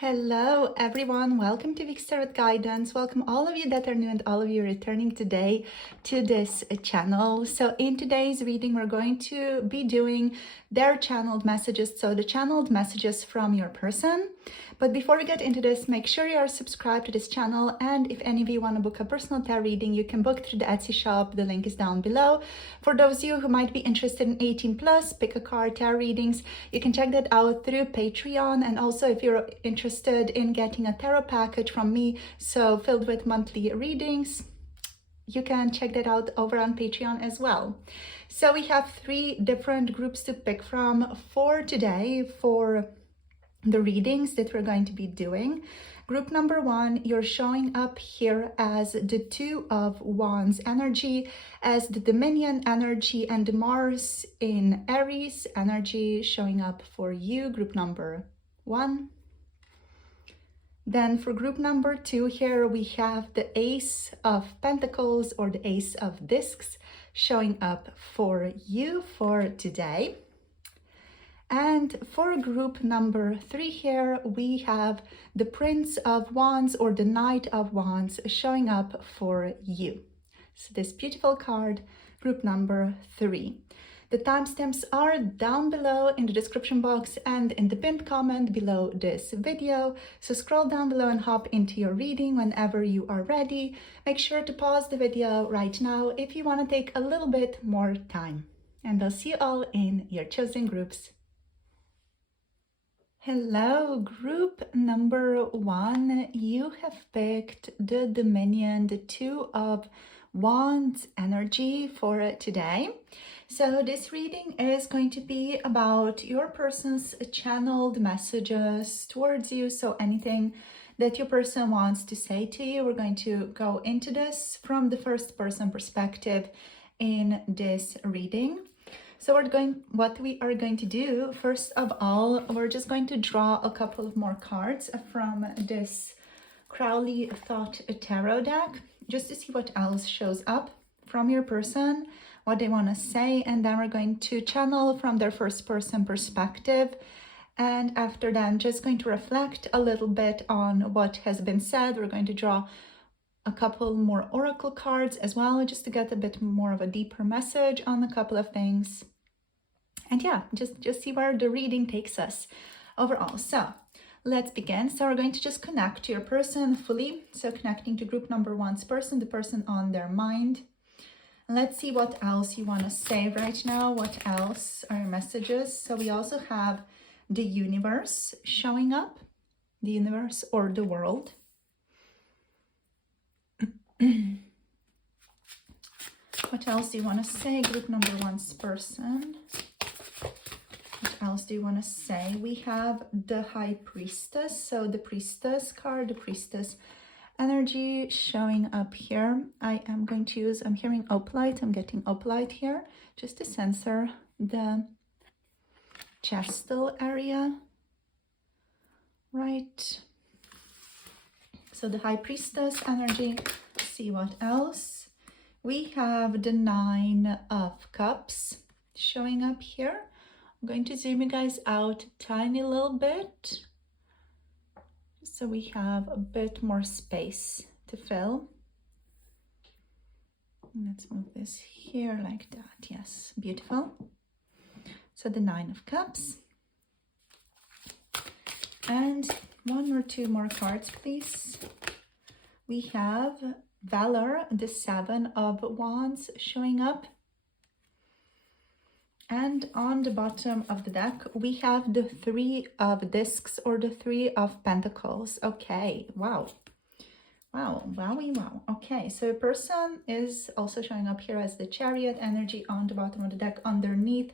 Hello everyone, welcome to Vic's Tarot Guidance. Welcome all of you that are new and all of you returning today to this channel. So in today's reading, we're going to be doing their channeled messages. So the channeled messages from your person. But before we get into this, make sure you are subscribed to this channel. And if any of you want to book a personal tarot reading, you can book through the Etsy shop. The link is down below. For those of you who might be interested in 18+, pick a card tarot readings, you can check that out through Patreon. And also if you're interested in getting a tarot package from me, so filled with monthly readings, you can check that out over on Patreon as well. So we have 3 different groups to pick from for today for the readings that we're going to be doing. Group number 1, you're showing up here as the 2 of Wands energy, as the Dominion energy, and Mars in Aries energy showing up for you, group number 1. Then for group number 2 here, we have the Ace of Pentacles or the Ace of Discs showing up for you for today. And for group number 3 here, we have the Prince of Wands or the Knight of Wands showing up for you. So this beautiful card, group number 3. The timestamps are down below in the description box and in the pinned comment below this video. So scroll down below and hop into your reading whenever you are ready. Make sure to pause the video right now if you want to take a little bit more time. And I'll see you all in your chosen groups. Hello, group number 1. You have picked the Dominion, the 2 of Wands energy for today. So this reading is going to be about your person's channeled messages towards you. So anything that your person wants to say to you, we're going to go into this from the first person perspective in this reading. So what we are going to do, first of all, we're just going to draw a couple of more cards from this Crowley Thought Tarot deck, just to see what else shows up from your person, what they want to say, and then we're going to channel from their first person perspective. And after that, I'm just going to reflect a little bit on what has been said. We're going to draw a couple more oracle cards as well, just to get a bit more of a deeper message on a couple of things. And yeah, just see where the reading takes us overall. So let's begin. So we're going to just connect to your person fully. So connecting to group number 1's person, the person on their mind. Let's see what else you want to say right now. What else are your messages? So we also have the universe showing up, the universe or the world. What else do you want to say, group number 1's person? What else do you want to say? We have the High Priestess. So the Priestess card, the Priestess energy showing up here. I am going to use, I'm hearing opalite. I'm getting opalite here just to censor the chestal area. Right. So the High Priestess energy. See what else. We have the 9 of Cups showing up here. I'm going to zoom you guys out a tiny little bit, so we have a bit more space to fill. Let's move this here like that. Yes, beautiful. So the 9 of Cups. And 1 or 2 more cards, please. We have Valor, the 7 of Wands showing up. And on the bottom of the deck, we have the 3 of Discs or the 3 of Pentacles. Okay, wow. Wow, wowie, wow. Okay, so a person is also showing up here as the Chariot energy on the bottom of the deck underneath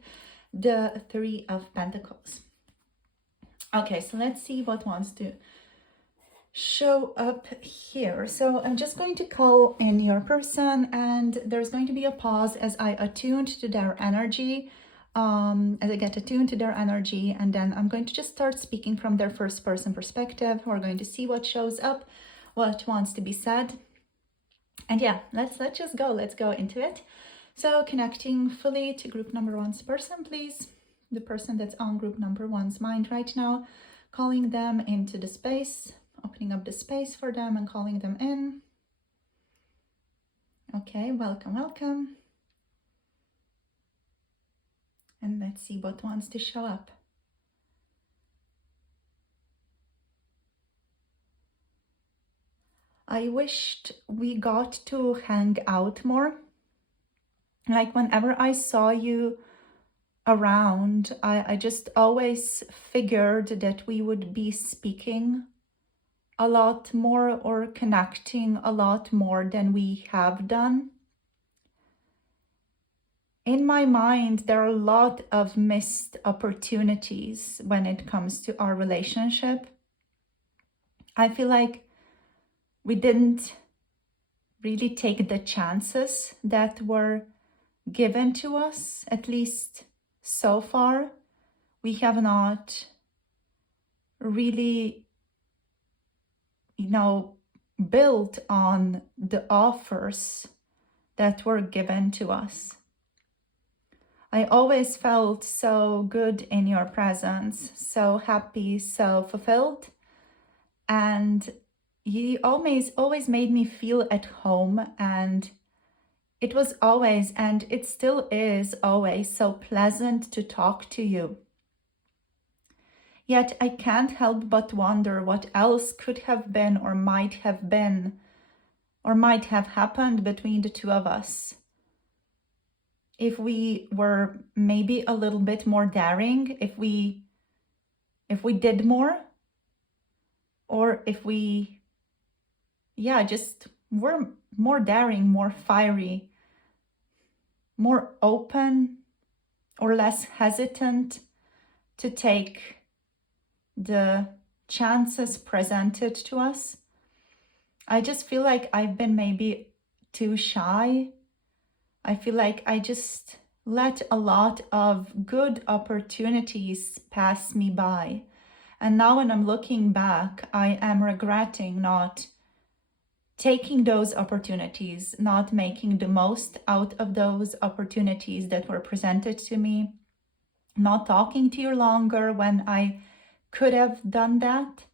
the 3 of Pentacles. Okay, so let's see what wants to show up here. So I'm just going to call in your person, and there's going to be a pause as I attune to their energy. As I get attuned to their energy, and then I'm going to just start speaking from their first person perspective. We're going to see what shows up, what wants to be said. And yeah, let's just go. Let's go into it. So connecting fully to group number 1's person, please. The person that's on group number 1's mind right now. calling them into the space, opening up the space for them and calling them in. Okay, welcome, welcome. And let's see what wants to show up. I wished we got to hang out more. Like whenever I saw you around, I just always figured that we would be speaking a lot more or connecting a lot more than we have done. In my mind, there are a lot of missed opportunities when it comes to our relationship. I feel like we didn't really take the chances that were given to us, at least so far. We have not really, built on the offers that were given to us. I always felt so good in your presence, so happy, so fulfilled. And you always made me feel at home, and it was always, and it still is always, so pleasant to talk to you. Yet I can't help but wonder what else could have been or might have been or might have happened between the two of us. If we were maybe a little bit more daring, if we did more, or if we, just were more daring, more fiery, more open, or less hesitant to take the chances presented to us. I just feel like I've been maybe too shy. I feel like I just let a lot of good opportunities pass me by. And now when I'm looking back, I am regretting not taking those opportunities, not making the most out of those opportunities that were presented to me, not talking to you longer when I could have done that,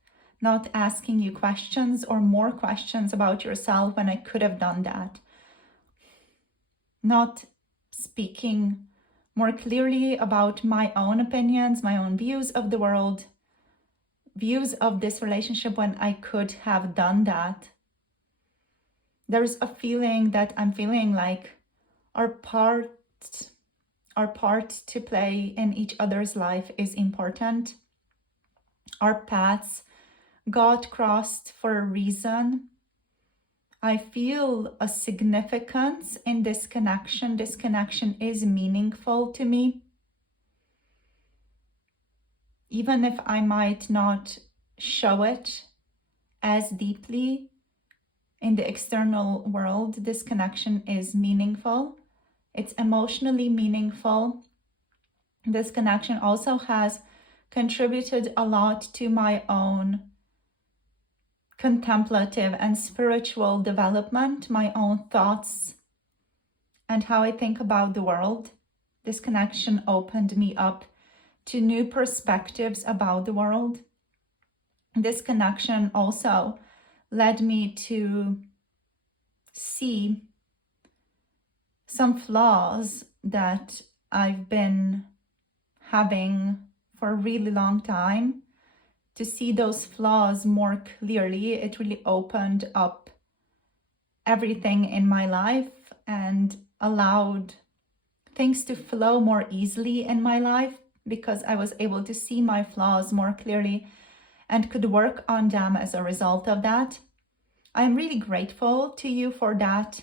not asking you questions or more questions about yourself when I could have done that, not speaking more clearly about my own opinions, my own views of the world, views of this relationship when I could have done that. There's a feeling that I'm feeling like our part to play in each other's life is important. Our paths got crossed for a reason. I feel a significance in this connection. This connection is meaningful to me. Even if I might not show it as deeply in the external world, this connection is meaningful. It's emotionally meaningful. This connection also has contributed a lot to my own contemplative and spiritual development, my own thoughts, and how I think about the world. This connection opened me up to new perspectives about the world. This connection also led me to see some flaws that I've been having for a really long time. To see those flaws more clearly, it really opened up everything in my life and allowed things to flow more easily in my life, because I was able to see my flaws more clearly and could work on them as a result of that. I'm really grateful to you for that,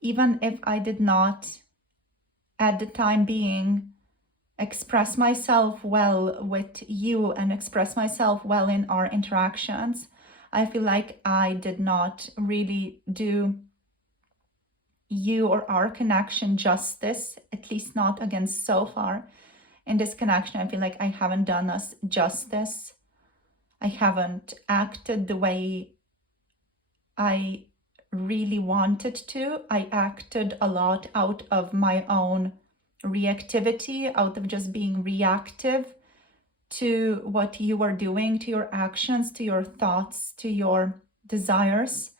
even if I did not at the time being express myself well with you and express myself well in our interactions. I feel like I did not really do you or our connection justice, at least not again so far. In this connection, I feel like I haven't done us justice. I haven't acted the way I really wanted to. I acted a lot out of my own reactivity, out of just being reactive to what you are doing, to your actions, to your thoughts, to your desires.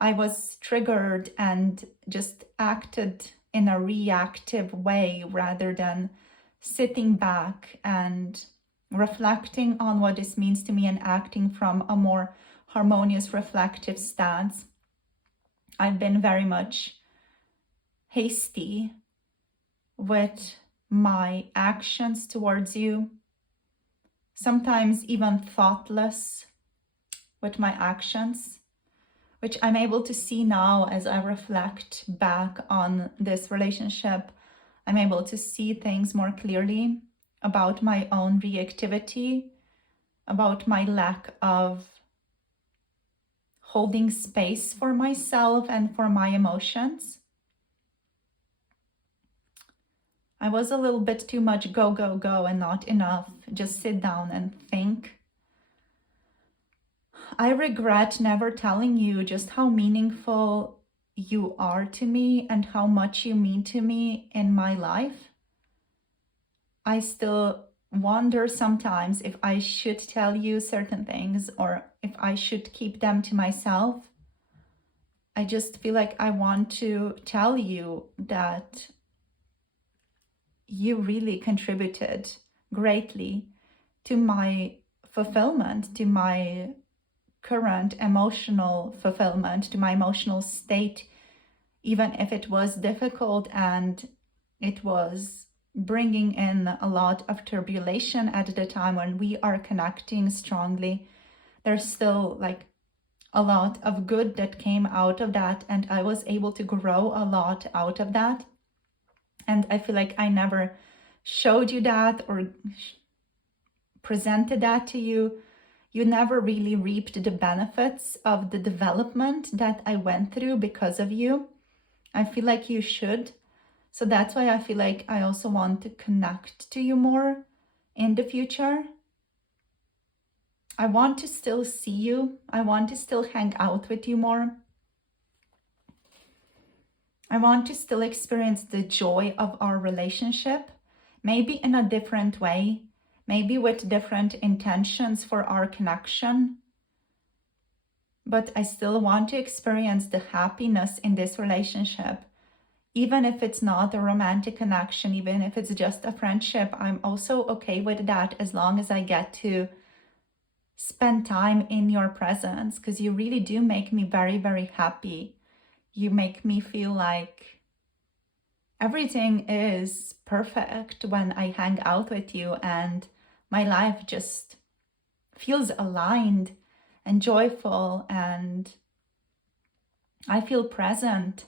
I was triggered and just acted in a reactive way rather than sitting back and reflecting on what this means to me and acting from a more harmonious, reflective stance. I've been very much hasty with my actions towards you, sometimes even thoughtless with my actions, which I'm able to see now as I reflect back on this relationship. I'm able to see things more clearly about my own reactivity, about my lack of holding space for myself and for my emotions. I was a little bit too much go, go, go and not enough just sit down and think. I regret never telling you just how meaningful you are to me and how much you mean to me in my life. I still wonder sometimes if I should tell you certain things or if I should keep them to myself. I just feel like I want to tell you that you really contributed greatly to my fulfillment, to my current emotional fulfillment, to my emotional state, even if it was difficult and it was bringing in a lot of turbulation at the time when we are connecting strongly. There's still like a lot of good that came out of that, and I was able to grow a lot out of that. And I feel like I never showed you that or presented that to you. You never really reaped the benefits of the development that I went through because of you. I feel like you should. So that's why I feel like I also want to connect to you more in the future. I want to still see you. I want to still hang out with you more. I want to still experience the joy of our relationship, maybe in a different way, maybe with different intentions for our connection. But I still want to experience the happiness in this relationship. Even if it's not a romantic connection, even if it's just a friendship, I'm also okay with that as long as I get to spend time in your presence, because you really do make me very, very happy. You make me feel like everything is perfect when I hang out with you and my life just feels aligned and joyful, and I feel present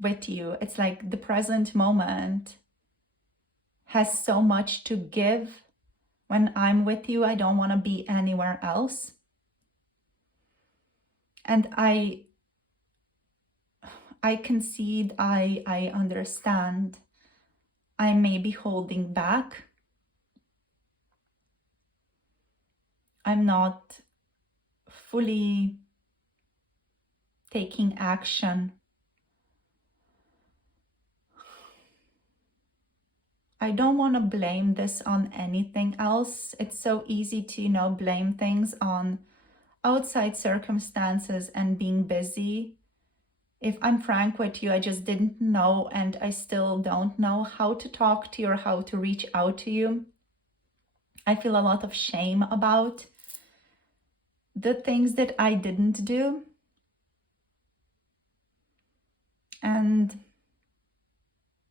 with you. It's like the present moment has so much to give. When I'm with you, I don't want to be anywhere else. And I concede, I understand I may be holding back. I'm not fully taking action. I don't want to blame this on anything else. It's so easy to, blame things on outside circumstances and being busy. If I'm frank with you, I just didn't know, and I still don't know how to talk to you or how to reach out to you. I feel a lot of shame about the things that I didn't do. And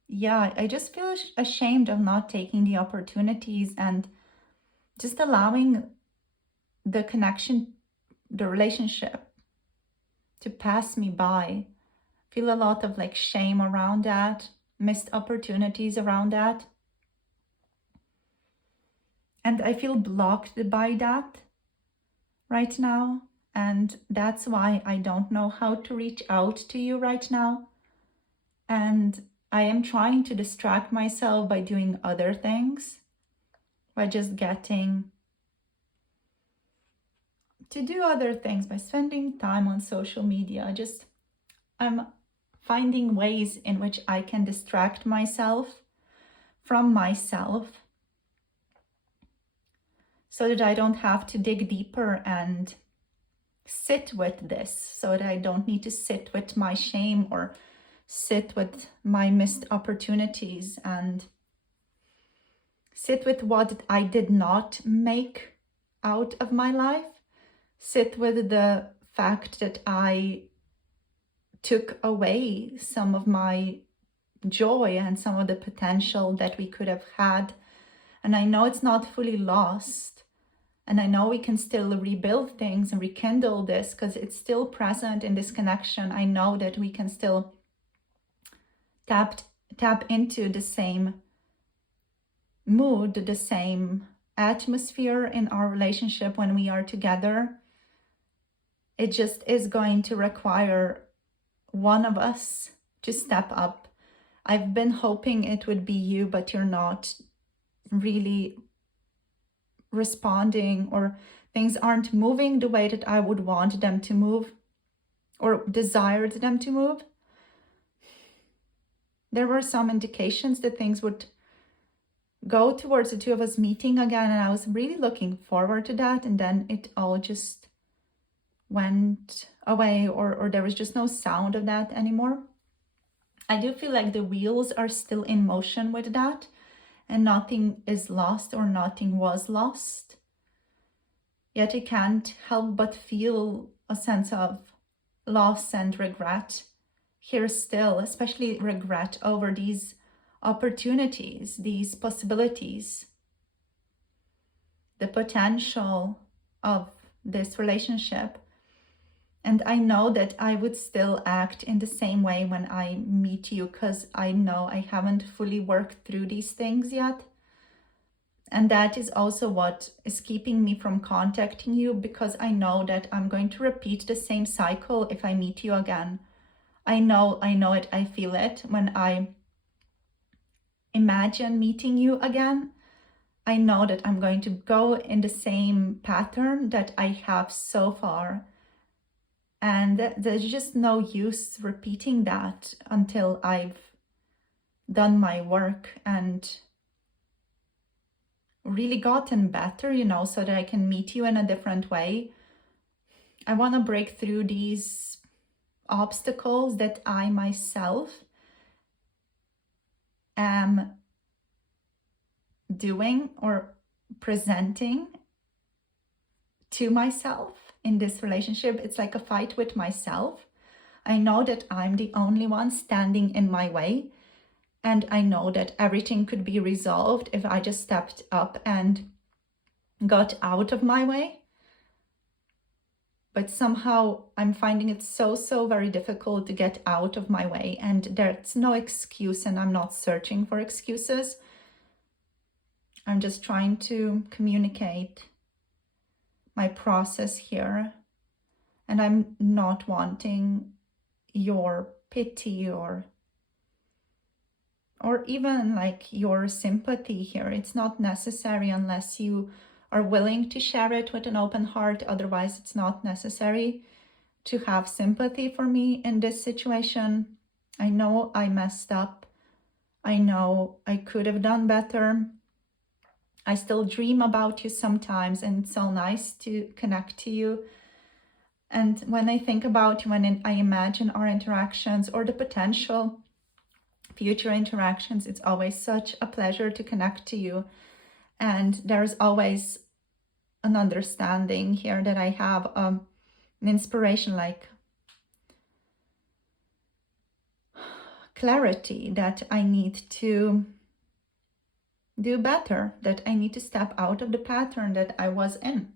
yeah, I just feel ashamed of not taking the opportunities and just allowing the connection, the relationship to pass me by. Feel a lot of shame around that, missed opportunities around that. And I feel blocked by that right now. And that's why I don't know how to reach out to you right now. And I am trying to distract myself by doing other things, by just getting to do other things, by spending time on social media. I'm finding ways in which I can distract myself from myself so that I don't have to dig deeper and sit with this, so that I don't need to sit with my shame or sit with my missed opportunities and sit with what I did not make out of my life, sit with the fact that I took away some of my joy and some of the potential that we could have had. And I know it's not fully lost. And I know we can still rebuild things and rekindle this because it's still present in this connection. I know that we can still tap into the same mood, the same atmosphere in our relationship when we are together. It just is going to require one of us to step up. I've been hoping it would be you, but you're not really responding, or things aren't moving the way that I would want them to move or desired them to move. There were some indications that things would go towards the two of us meeting again, and I was really looking forward to that, and then it all just went away, or there was just no sound of that anymore. I do feel like the wheels are still in motion with that, and nothing is lost or nothing was lost. Yet I can't help but feel a sense of loss and regret here still, especially regret over these opportunities, these possibilities, the potential of this relationship. And I know that I would still act in the same way when I meet you, because I know I haven't fully worked through these things yet. And that is also what is keeping me from contacting you, because I know that I'm going to repeat the same cycle if I meet you again. I know it, I feel it. When I imagine meeting you again, I know that I'm going to go in the same pattern that I have so far. And there's just no use repeating that until I've done my work and really gotten better, so that I can meet you in a different way. I want to break through these obstacles that I myself am doing or presenting to myself in this relationship. It's like a fight with myself. I know that I'm the only one standing in my way, and I know that everything could be resolved if I just stepped up and got out of my way. But somehow I'm finding it so very difficult to get out of my way, and there's no excuse, and I'm not searching for excuses. I'm just trying to communicate my process here, and I'm not wanting your pity or even like your sympathy here. It's not necessary unless you are willing to share it with an open heart. Otherwise, it's not necessary to have sympathy for me in this situation. I know I messed up. I know I could have done better. I still dream about you sometimes, and it's so nice to connect to you. And when I think about you, when I imagine our interactions or the potential future interactions, it's always such a pleasure to connect to you. And there's always an understanding here that I have, an inspiration, like clarity that I need to do better, that I need to step out of the pattern that I was in.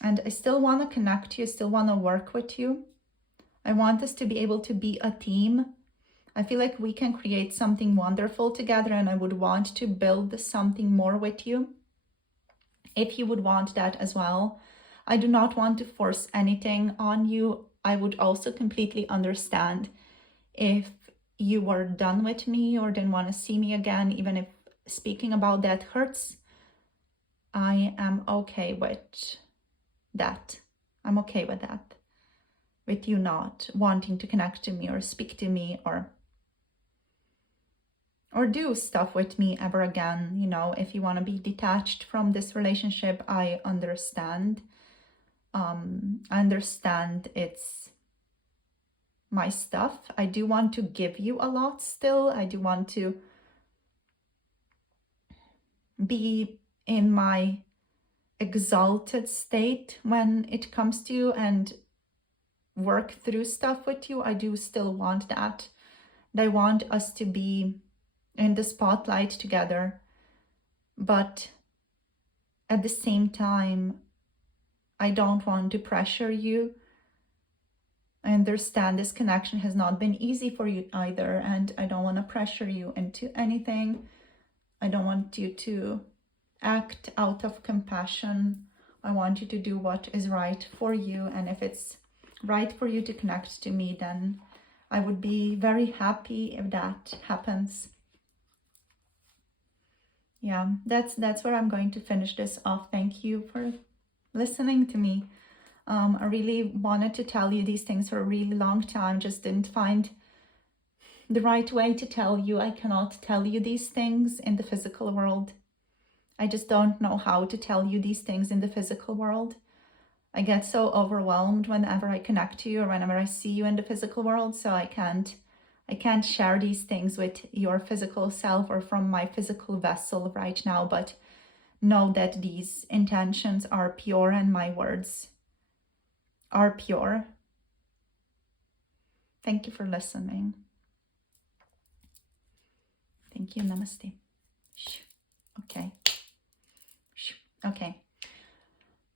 And I still want to connect to you, still want to work with you. I want us to be able to be a team. I feel like we can create something wonderful together, and I would want to build something more with you, if you would want that as well. I do not want to force anything on you. I would also completely understand if you were done with me or didn't want to see me again, even if speaking about that hurts. I am okay with that. I'm okay with that. With you not wanting to connect to me or speak to me or or do stuff with me ever again. You know, if you want to be detached from this relationship, I understand. I understand it's my stuff. I do want to give you a lot still. I do want to be in my exalted state when it comes to you and work through stuff with you. I do still want that. I want us to be in the spotlight together, but at the same time, I don't want to pressure you. I understand this connection has not been easy for you either, and I don't want to pressure you into anything. I don't want you to act out of compassion. I want you to do what is right for you, and if it's right for you to connect to me, then I would be very happy if that happens. Yeah, that's where I'm going to finish this off. Thank you for listening to me. I really wanted to tell you these things for a really long time, just didn't find the right way to tell you. I cannot tell you these things in the physical world. I just don't know how to tell you these things in the physical world. I get so overwhelmed whenever I connect to you or whenever I see you in the physical world, so I can't share these things with your physical self or from my physical vessel right now, but know that these intentions are pure and my words are pure. Thank you for listening. Thank you. Namaste. Okay. Okay.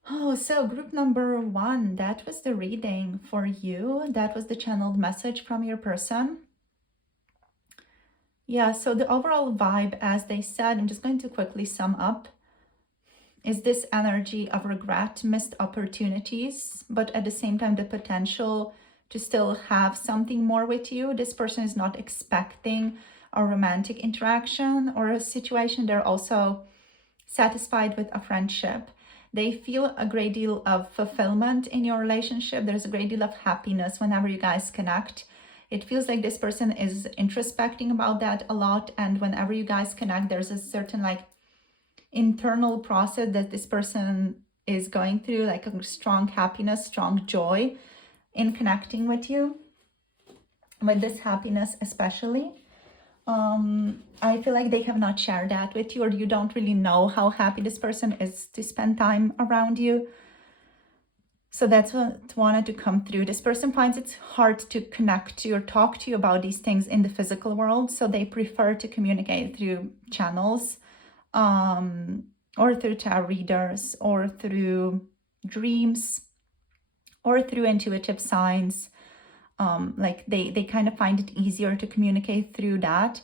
Oh, so group number 1, that was the reading for you. That was the channeled message from your person. Yeah, so the overall vibe, as they said, I'm just going to quickly sum up, is this energy of regret, missed opportunities, but at the same time, the potential to still have something more with you. This person is not expecting a romantic interaction or a situation. They're also satisfied with a friendship. They feel a great deal of fulfillment in your relationship. There's a great deal of happiness whenever you guys connect. It feels like this person is introspecting about that a lot, and whenever you guys connect, there's a certain like internal process that this person is going through, like a strong happiness, strong joy in connecting with you, with this happiness especially. I feel like they have not shared that with you, or you don't really know how happy this person is to spend time around you. So that's what wanted to come through. This person finds it hard to connect to or talk to you about these things in the physical world, so they prefer to communicate through channels, or through tarot readers, or through dreams, or through intuitive signs. Like they kind of find it easier to communicate through that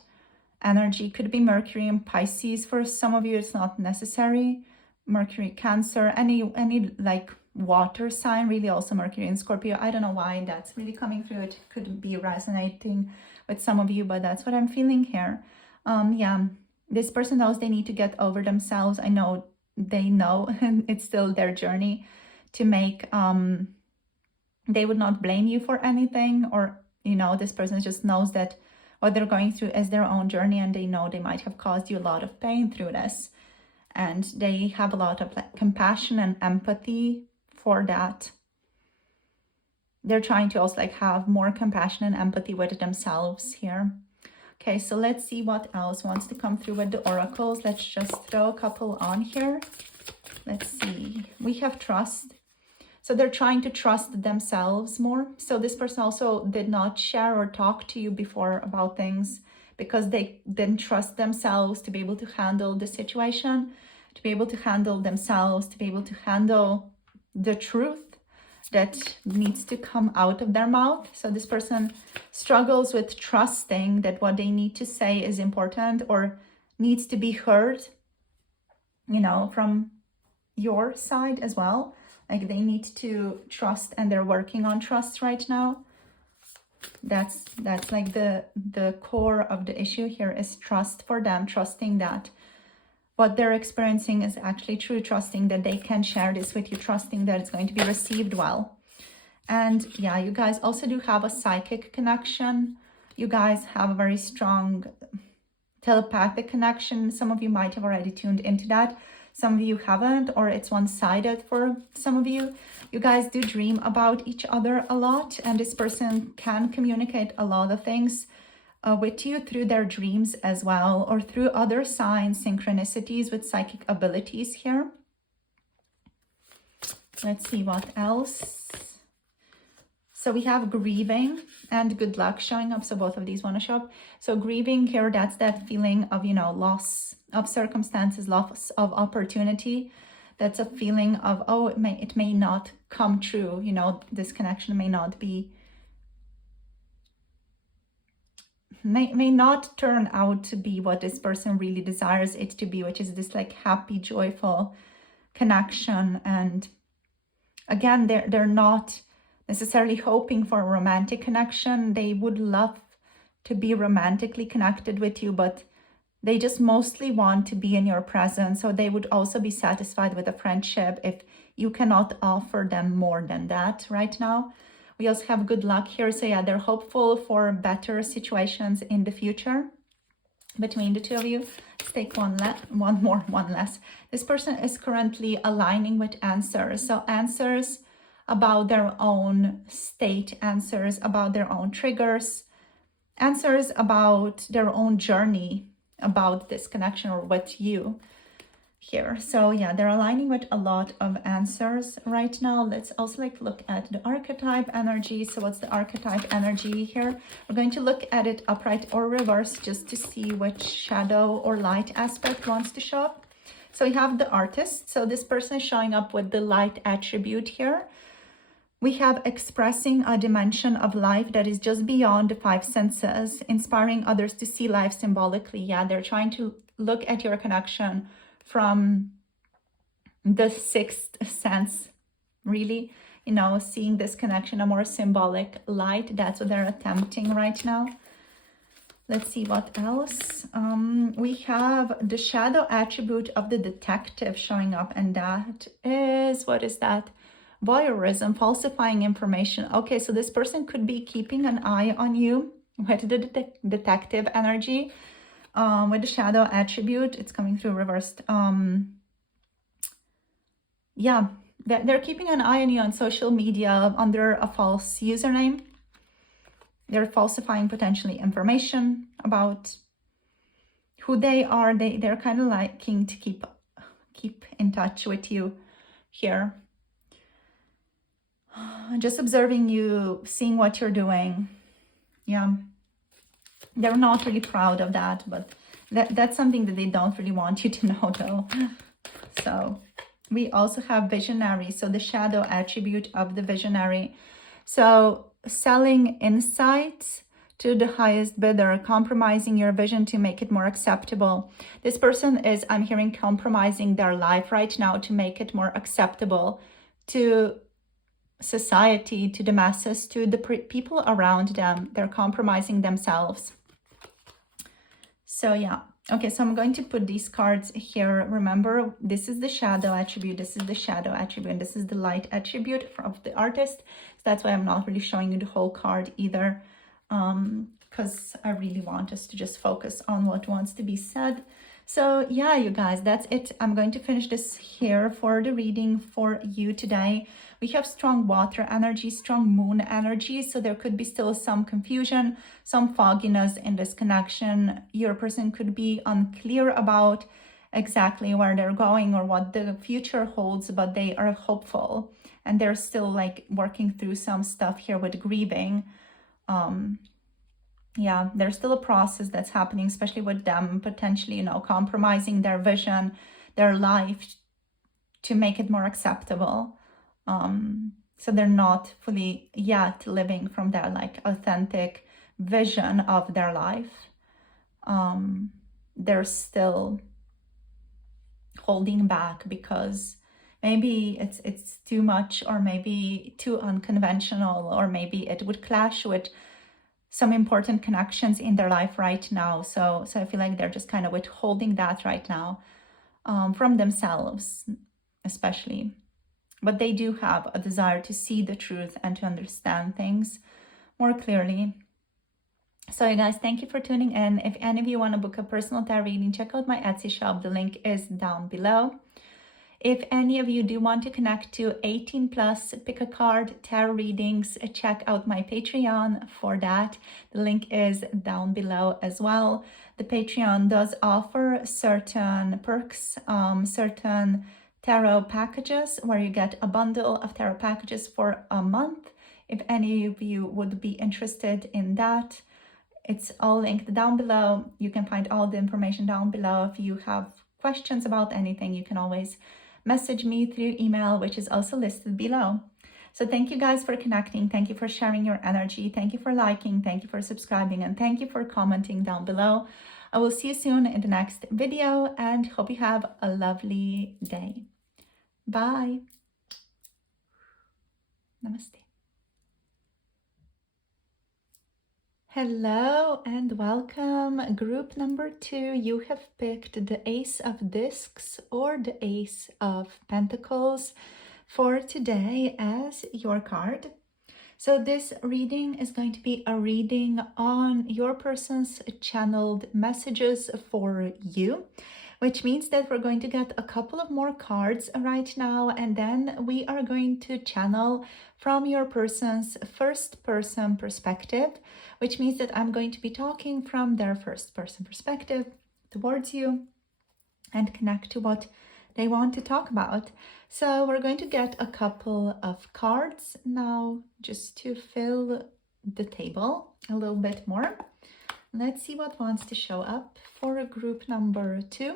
energy. Could be Mercury and Pisces for some of you. It's not necessary. Mercury, Cancer, any like water sign, really, also Mercury and Scorpio. I don't know why that's really coming through. It could be resonating with some of you, but that's what I'm feeling here. Yeah, this person knows they need to get over themselves. I know they know, and it's still their journey to make. They would not blame you for anything, or, you know, this person just knows that what they're going through is their own journey, and they know they might have caused you a lot of pain through this. And they have a lot of like compassion and empathy for that. They're trying to also like have more compassion and empathy with themselves here. Okay, so let's see what else wants to come through with the oracles. Let's just throw a couple on here. Let's see. We have trust. So they're trying to trust themselves more. So this person also did not share or talk to you before about things because they didn't trust themselves to be able to handle the situation, to be able to handle themselves, to be able to handle the truth that needs to come out of their mouth. So this person struggles with trusting that what they need to say is important or needs to be heard, you know, from your side as well. Like they need to trust, and they're working on trust right now. That's like the core of the issue here is trust for them, trusting that what they're experiencing is actually true, trusting that they can share this with you, trusting that it's going to be received well. And yeah, you guys also do have a psychic connection. You guys have a very strong telepathic connection. Some of you might have already tuned into that. Some of you haven't, or it's one-sided for some of you. You guys do dream about each other a lot, and this person can communicate a lot of things with you through their dreams as well, or through other signs, synchronicities with psychic abilities here. Let's see what else. So we have grieving and good luck showing up. So both of these want to show up. So grieving here, that's that feeling of, you know, loss of circumstances, loss of opportunity. That's a feeling of, oh, it may not come true. You know, this connection may not be, may not turn out to be what this person really desires it to be, which is this like happy, joyful connection. And again, they're not necessarily hoping for a romantic connection. They would love to be romantically connected with you, but they just mostly want to be in your presence. So they would also be satisfied with a friendship if you cannot offer them more than that right now. We also have good luck here. So yeah, they're hopeful for better situations in the future between the two of you. Let's take one less. This person is currently aligning with answers. So answers about their own state, answers about their own triggers, answers about their own journey about this connection or with you here. So yeah, they're aligning with a lot of answers right now. Let's also look at the archetype energy. So what's the archetype energy here? We're going to look at it upright or reverse just to see which shadow or light aspect wants to show up. So we have the artist. So this person is showing up with the light attribute here. We have expressing a dimension of life that is just beyond the five senses, inspiring others to see life symbolically. Yeah, they're trying to look at your connection from the sixth sense, really, you know, seeing this connection a more symbolic light. That's what they're attempting right now. Let's see what else. We have the shadow attribute of the detective showing up, and that is, what is that? Voyeurism, falsifying information. Okay, so this person could be keeping an eye on you with the detective energy, with the shadow attribute. It's coming through reversed. Yeah, they're keeping an eye on you on social media under a false username. They're falsifying potentially information about who they are. They're kind of liking to keep in touch with you here. Just observing you, seeing what you're doing. Yeah, they're not really proud of that, but that's something that they don't really want you to know though. So we also have visionary, so the shadow attribute of the visionary. So selling insights to the highest bidder, compromising your vision to make it more acceptable. This person is, I'm hearing, compromising their life right now to make it more acceptable to society, to the masses, to the people around them. They're compromising themselves. So yeah, okay, so I'm going to put these cards here. Remember, this is the shadow attribute, this is the shadow attribute, and this is the light attribute of the artist. So that's why I'm not really showing you the whole card either, because I really want us to just focus on what wants to be said. So yeah, you guys, that's it. I'm going to finish this here for the reading for you today. We have strong water energy, strong moon energy, so there could be still some confusion, some fogginess in this connection. Your person could be unclear about exactly where they're going or what the future holds, but they are hopeful, and they're still working through some stuff here with grieving. Yeah, there's still a process that's happening, especially with them potentially, you know, compromising their vision, their life to make it more acceptable. So they're not fully yet living from their authentic vision of their life. They're still holding back because maybe it's too much, or maybe too unconventional, or maybe it would clash with some important connections in their life right now. So I feel like they're just kind of withholding that right now, from themselves especially. But they do have a desire to see the truth and to understand things more clearly. So you guys, thank you for tuning in. If any of you want to book a personal tarot reading, check out my Etsy shop. The link is down below. If any of you do want to connect to 18 plus pick a card tarot readings, check out my Patreon for that. The link is down below as well. The Patreon does offer certain perks, certain tarot packages where you get a bundle of tarot packages for a month. If any of you would be interested in that, it's all linked down below. You can find all the information down below. If you have questions about anything, you can always message me through email, which is also listed below. So thank you guys for connecting. Thank you for sharing your energy. Thank you for liking. Thank you for subscribing. And thank you for commenting down below. I will see you soon in the next video and hope you have a lovely day. Bye. Namaste. Hello and welcome. Group number 2, you have picked the Ace of Discs or the Ace of Pentacles for today as your card. So this reading is going to be a reading on your person's channeled messages for you, which means that we're going to get a couple of more cards right now, and then we are going to channel from your person's first person perspective, which means that I'm going to be talking from their first person perspective towards you and connect to what they want to talk about. So we're going to get a couple of cards now just to fill the table a little bit more. Let's see what wants to show up for group number 2.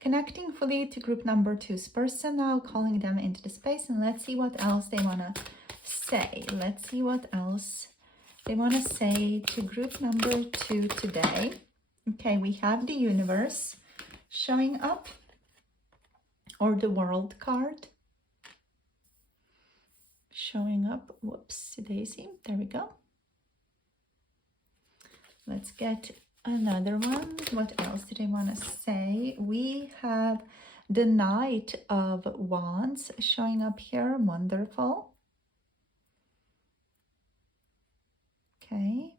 Connecting fully to group number 2's person now, calling them into the space, and let's see what else they want to say. Let's see what else they want to say to group number 2 today. Okay, we have the universe showing up, or the world card showing up. Whoops, daisy. There we go. Let's get another one. What else did I want to say? We have the Knight of Wands showing up here. Wonderful. Okay.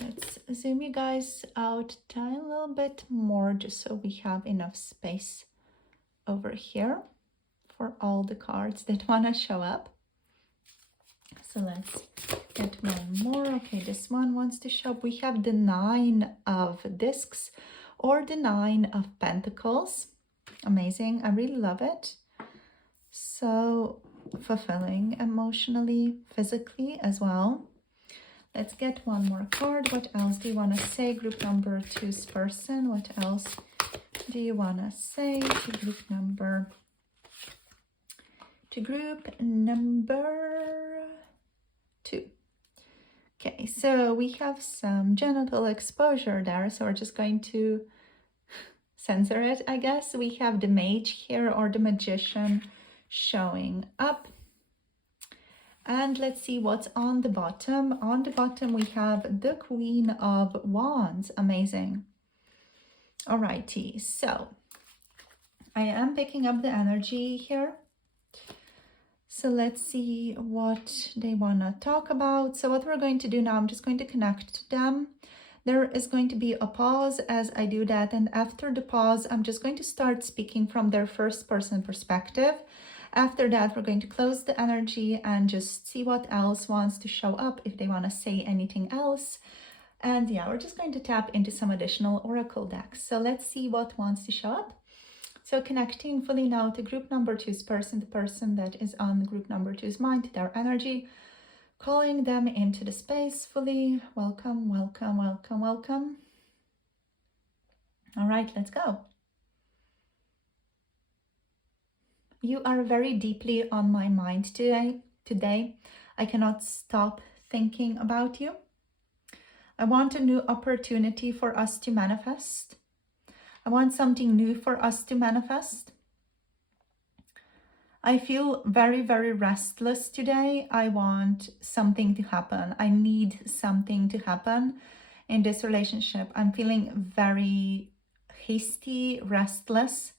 Let's zoom you guys out a little bit more just so we have enough space over here for all the cards that want to show up. So let's get one more. Okay, this one wants to show up. We have the 9 of Discs or the 9 of Pentacles. Amazing. I really love it. So fulfilling emotionally, physically as well. Let's get one more card. What else do you want to say, group number 2's person? What else do you want to say to group number 2? Okay, so we have some genital exposure there, so we're just going to censor it, I guess. We have the Mage here, or the Magician, showing up. And let's see what's on the bottom. On the bottom, we have the Queen of Wands. Amazing. Alrighty, so I am picking up the energy here. So let's see what they want to talk about. So what we're going to do now, I'm just going to connect to them. There is going to be a pause as I do that. And after the pause, I'm just going to start speaking from their first person perspective. After that, we're going to close the energy and just see what else wants to show up, if they want to say anything else. And yeah, we're just going to tap into some additional oracle decks. So let's see what wants to show up. So connecting fully now to group number 2's person, the person that is on the group number 2's mind, their energy, calling them into the space fully. Welcome, welcome, welcome, welcome. All right, let's go. You are very deeply on my mind today. I cannot stop thinking about you. I want a new opportunity for us to manifest. I want something new for us to manifest. I feel very, very restless today. I want something to happen. I need something to happen in this relationship. I'm feeling very hasty, restless.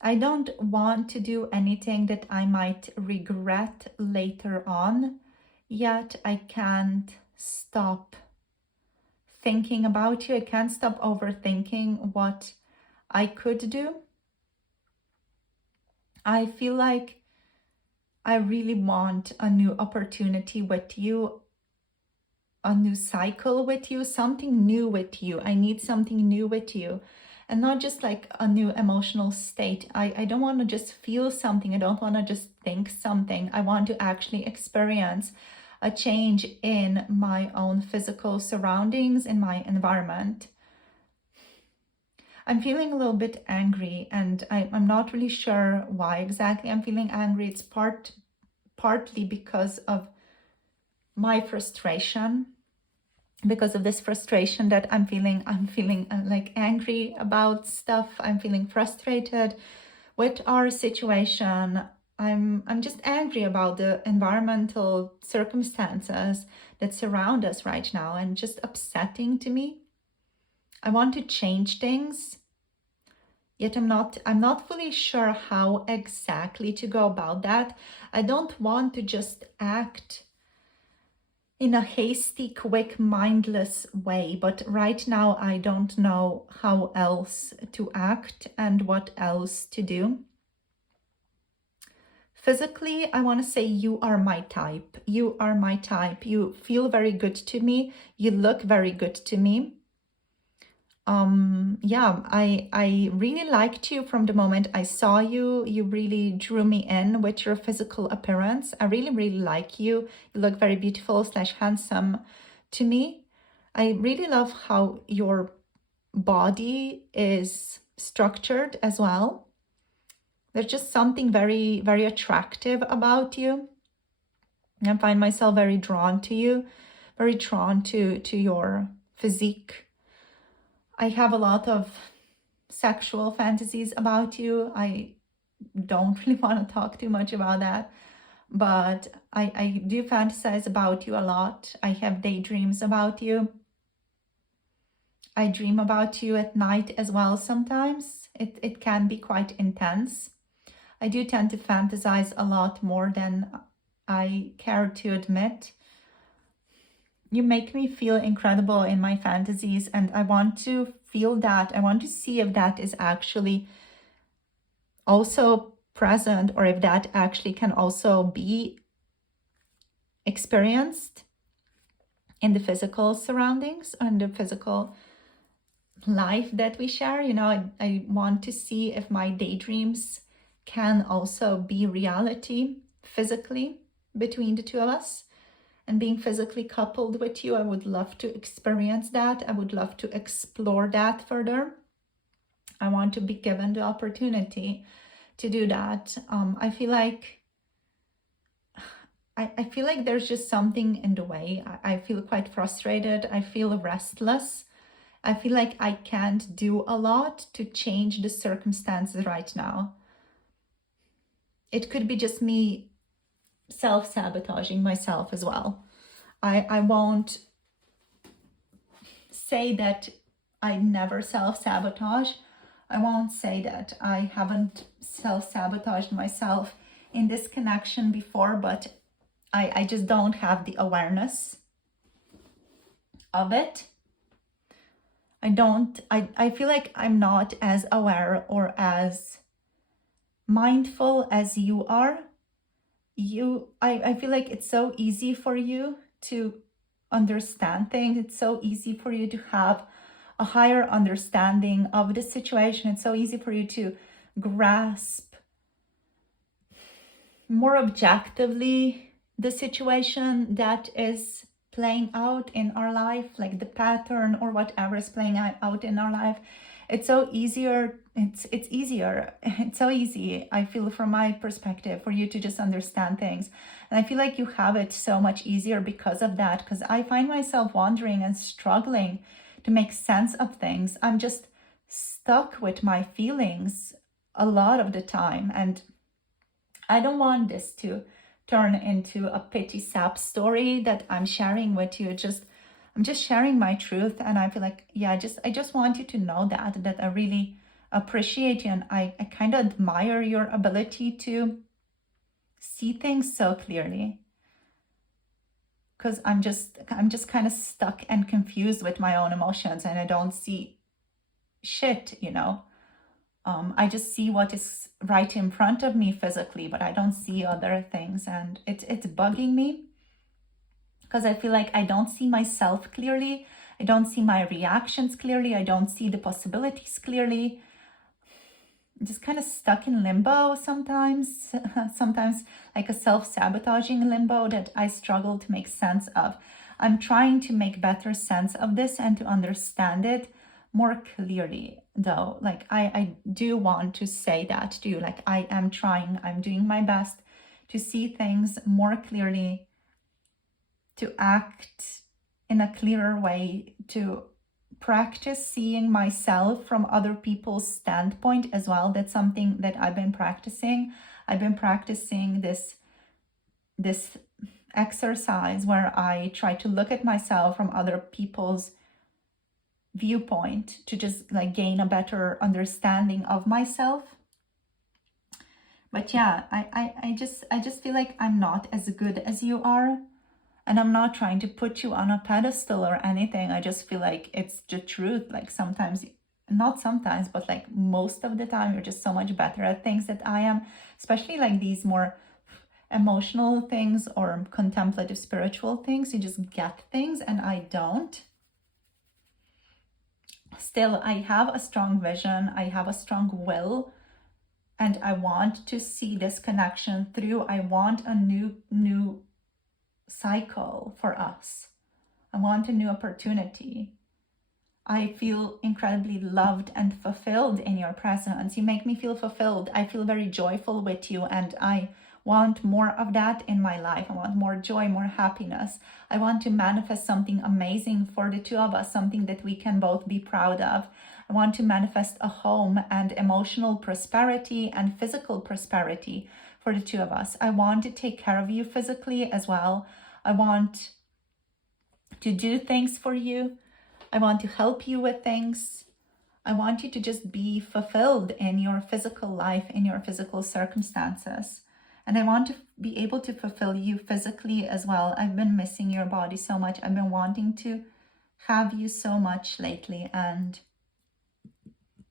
I don't want to do anything that I might regret later on, yet I can't stop thinking about you. I can't stop overthinking what I could do. I feel like I really want a new opportunity with you, a new cycle with you, something new with you. I need something new with you. And not just like a new emotional state. I don't want to just feel something. I don't want to just think something. I want to actually experience a change in my own physical surroundings, in my environment. I'm feeling a little bit angry, and I'm not really sure why exactly I'm feeling angry. It's partly because of my frustration, because of this frustration that I'm feeling like angry about stuff. I'm feeling frustrated with our situation. I'm just angry about the environmental circumstances that surround us right now, and just upsetting to me. I want to change things, yet I'm not fully sure how exactly to go about that. I don't want to just act in a hasty, quick, mindless way, but right now I don't know how else to act and what else to do. Physically, I want to say you are my type. You are my type. You feel very good to me. You look very good to me. Yeah, I really liked you from the moment I saw you. You really drew me in with your physical appearance. I really like you. You look very beautiful / handsome to me. I really love how your body is structured as well. There's just something very attractive about you. I find myself very drawn to you, very drawn to your physique. I have a lot of sexual fantasies about you. I don't really want to talk too much about that, but I do fantasize about you a lot. I have daydreams about you. I dream about you at night as well sometimes. It can be quite intense. I do tend to fantasize a lot more than I care to admit. You make me feel incredible in my fantasies, and I want to feel that. I want to see if that is actually also present, or if that actually can also be experienced in the physical surroundings and the physical life that we share. You know, I want to see if my daydreams can also be reality physically between the two of us. And being physically coupled with you, I would love to experience that. I would love to explore that further. I want to be given the opportunity to do that. I feel like there's just something in the way. I feel quite frustrated. I feel restless. I feel like I can't do a lot to change the circumstances right now. It could be just me self-sabotaging myself as well. I won't say that I never self-sabotage. I won't say that I haven't self-sabotaged myself in this connection before, but I just don't have the awareness of it. I feel like I'm not as aware or as mindful as you are. I feel like it's so easy for you to understand things. It's so easy for you to have a higher understanding of the situation. It's so easy for you to grasp more objectively the situation that is playing out in our life, like the pattern or whatever is playing out in our life. It's so easier. It's easier. It's so easy, I feel, from my perspective, for you to just understand things. And I feel like you have it so much easier because of that, because I find myself wandering and struggling to make sense of things. I'm just stuck with my feelings a lot of the time. And I don't want this to turn into a pity sap story that I'm sharing with you. I'm just sharing my truth, and I feel like, yeah, I just want you to know that I really appreciate you, and I kind of admire your ability to see things so clearly. because I'm just kind of stuck and confused with my own emotions, and I don't see shit, you know. I just see what is right in front of me physically, but I don't see other things, and it's bugging me because I feel like I don't see myself clearly. I don't see my reactions clearly. I don't see the possibilities clearly. I'm just kind of stuck in limbo sometimes, sometimes like a self-sabotaging limbo that I struggle to make sense of. I'm trying to make better sense of this and to understand it more clearly, though. Like I do want to say that to you. Like I am trying, I'm doing my best to see things more clearly, to act in a clearer way, to practice seeing myself from other people's standpoint as well. That's something that I've been practicing. I've been practicing this exercise where I try to look at myself from other people's viewpoint to just like gain a better understanding of myself. But yeah, I just feel like I'm not as good as you are. And I'm not trying to put you on a pedestal or anything. I just feel like it's the truth. Like sometimes, not sometimes, but like most of the time, you're just so much better at things that I am, especially like these more emotional things or contemplative spiritual things. You just get things and I don't. Still, I have a strong vision. I have a strong will. And I want to see this connection through. I want a new cycle for us. I want a new opportunity. I feel incredibly loved and fulfilled in your presence. You make me feel fulfilled. I feel very joyful with you, and I want more of that in my life. I want more joy, more happiness. I want to manifest something amazing for the two of us, something that we can both be proud of. I want to manifest a home and emotional prosperity and physical prosperity for the two of us. I want to take care of you physically as well. I want to do things for you. I want to help you with things. I want you to just be fulfilled in your physical life, in your physical circumstances. And I want to be able to fulfill you physically as well. I've been missing your body so much. I've been wanting to have you so much lately, and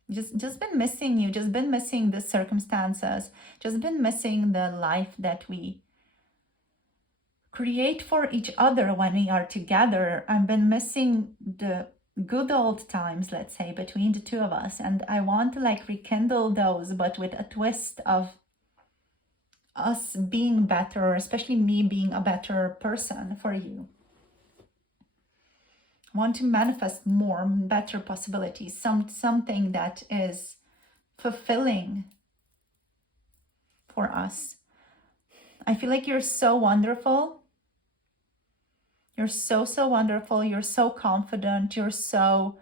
just been missing you, just been missing the circumstances, just been missing the life that we create for each other when we are together. I've been missing the good old times, let's say, between the two of us, and I want to like rekindle those, but with a twist of us being better, especially me being a better person for you. I want to manifest more, better possibilities, something that is fulfilling for us. I feel like you're so wonderful. You're so wonderful. You're so confident. You're so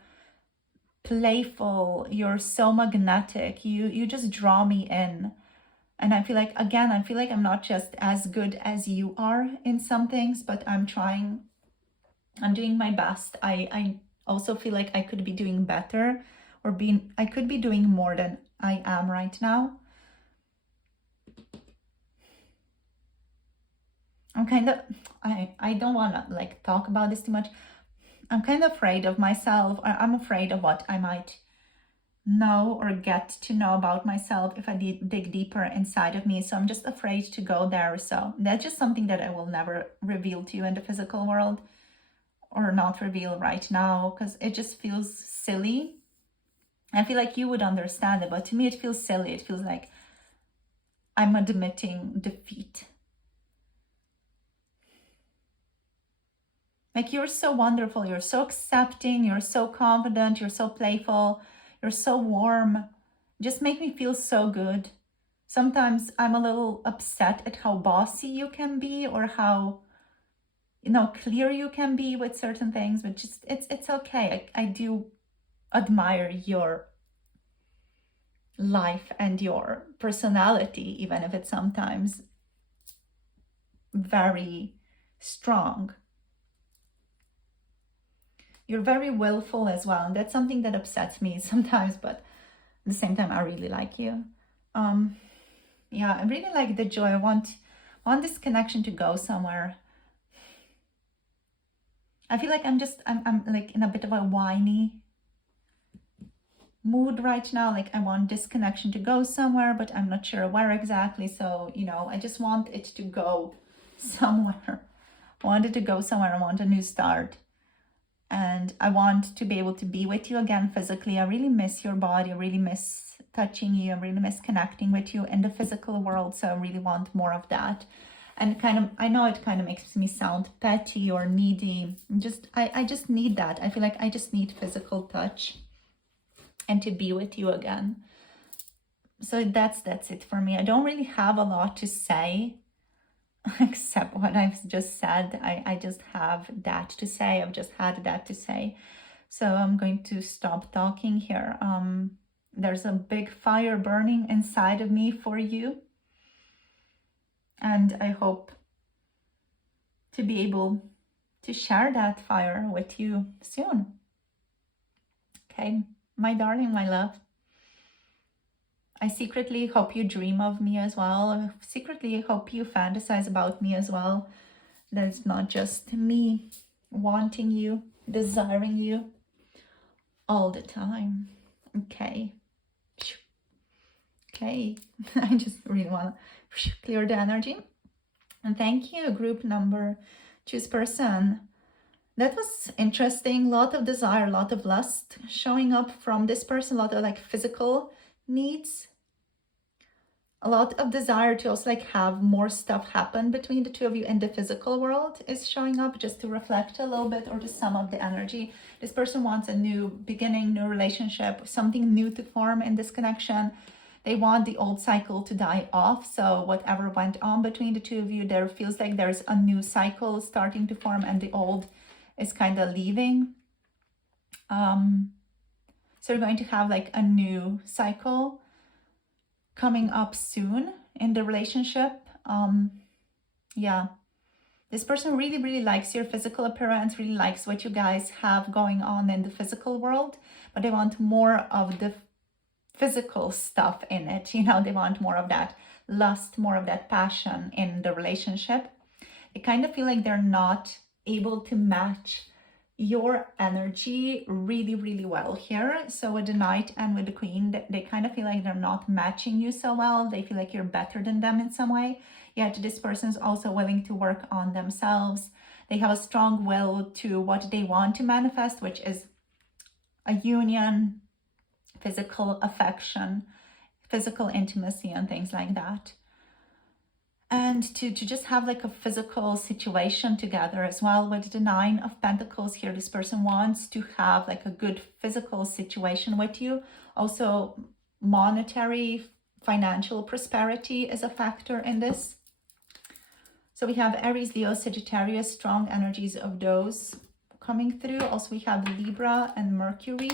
playful. You're so magnetic. You just draw me in. And I feel like, again, I feel like I'm not just as good as you are in some things, but I'm trying. I'm doing my best. I also feel like I could be doing better, or I could be doing more than I am right now. I'm kind of, I don't want to like talk about this too much. I'm kind of afraid of myself, or I'm afraid of what I might know or get to know about myself if I dig deeper inside of me. So I'm just afraid to go there. So that's just something that I will never reveal to you in the physical world, or not reveal right now, because it just feels silly. I feel like you would understand it, but to me it feels silly. It feels like I'm admitting defeat. Like, you're so wonderful, you're so accepting, you're so confident, you're so playful, you're so warm. You just make me feel so good. Sometimes I'm a little upset at how bossy you can be, or how, you know, clear you can be with certain things, but just it's okay. I do admire your life and your personality, even if it's sometimes very strong. You're very willful as well, and that's something that upsets me sometimes, but at the same time, I really like you. Yeah, I really like the joy. I want this connection to go somewhere. I feel like I'm like in a bit of a whiny mood right now. Like I want this connection to go somewhere, but I'm not sure where exactly. So, you know, I just want it to go somewhere. I want it to go somewhere. I want a new start. And I want to be able to be with you again physically. I really miss your body. I really miss touching you. I really miss connecting with you in the physical world. So I really want more of that. And kind of, I know it kind of makes me sound petty or needy. I just need that. I feel like I just need physical touch and to be with you again. So that's it for me. I don't really have a lot to say except what I've just said. I just have that to say. I've just had that to say. So I'm going to stop talking here. There's a big fire burning inside of me for you. And I hope to be able to share that fire with you soon. Okay, my darling, my love. I secretly hope you dream of me as well. I secretly hope you fantasize about me as well. That it's not just me wanting you, desiring you all the time. Okay. Okay. I just really want to clear the energy. And thank you, group number, choose person. That was interesting. A lot of desire, a lot of lust showing up from this person, a lot of like physical needs, a lot of desire to also like have more stuff happen between the two of you in the physical world is showing up, just to reflect a little bit or to sum up the energy. This person wants a new beginning, new relationship, something new to form in this connection. They want the old cycle to die off. So whatever went on between the two of you, there feels like there's a new cycle starting to form and the old is kind of leaving. So you're going to have like a new cycle coming up soon in the relationship. Yeah, this person really, really likes your physical appearance, really likes what you guys have going on in the physical world, but they want more of the physical stuff in it. You know, they want more of that lust, more of that passion in the relationship. They kind of feel like they're not able to match your energy really, really well here. So with the Knight and with the Queen, they kind of feel like they're not matching you so well. They feel like you're better than them in some way. Yet this person is also willing to work on themselves. They have a strong will to what they want to manifest, which is a union, physical affection, physical intimacy, and things like that. And to just have like a physical situation together as well. With the Nine of Pentacles here, this person wants to have like a good physical situation with you. Also, monetary, financial prosperity is a factor in this. So we have Aries, Leo, Sagittarius, strong energies of those coming through. Also, we have Libra and Mercury.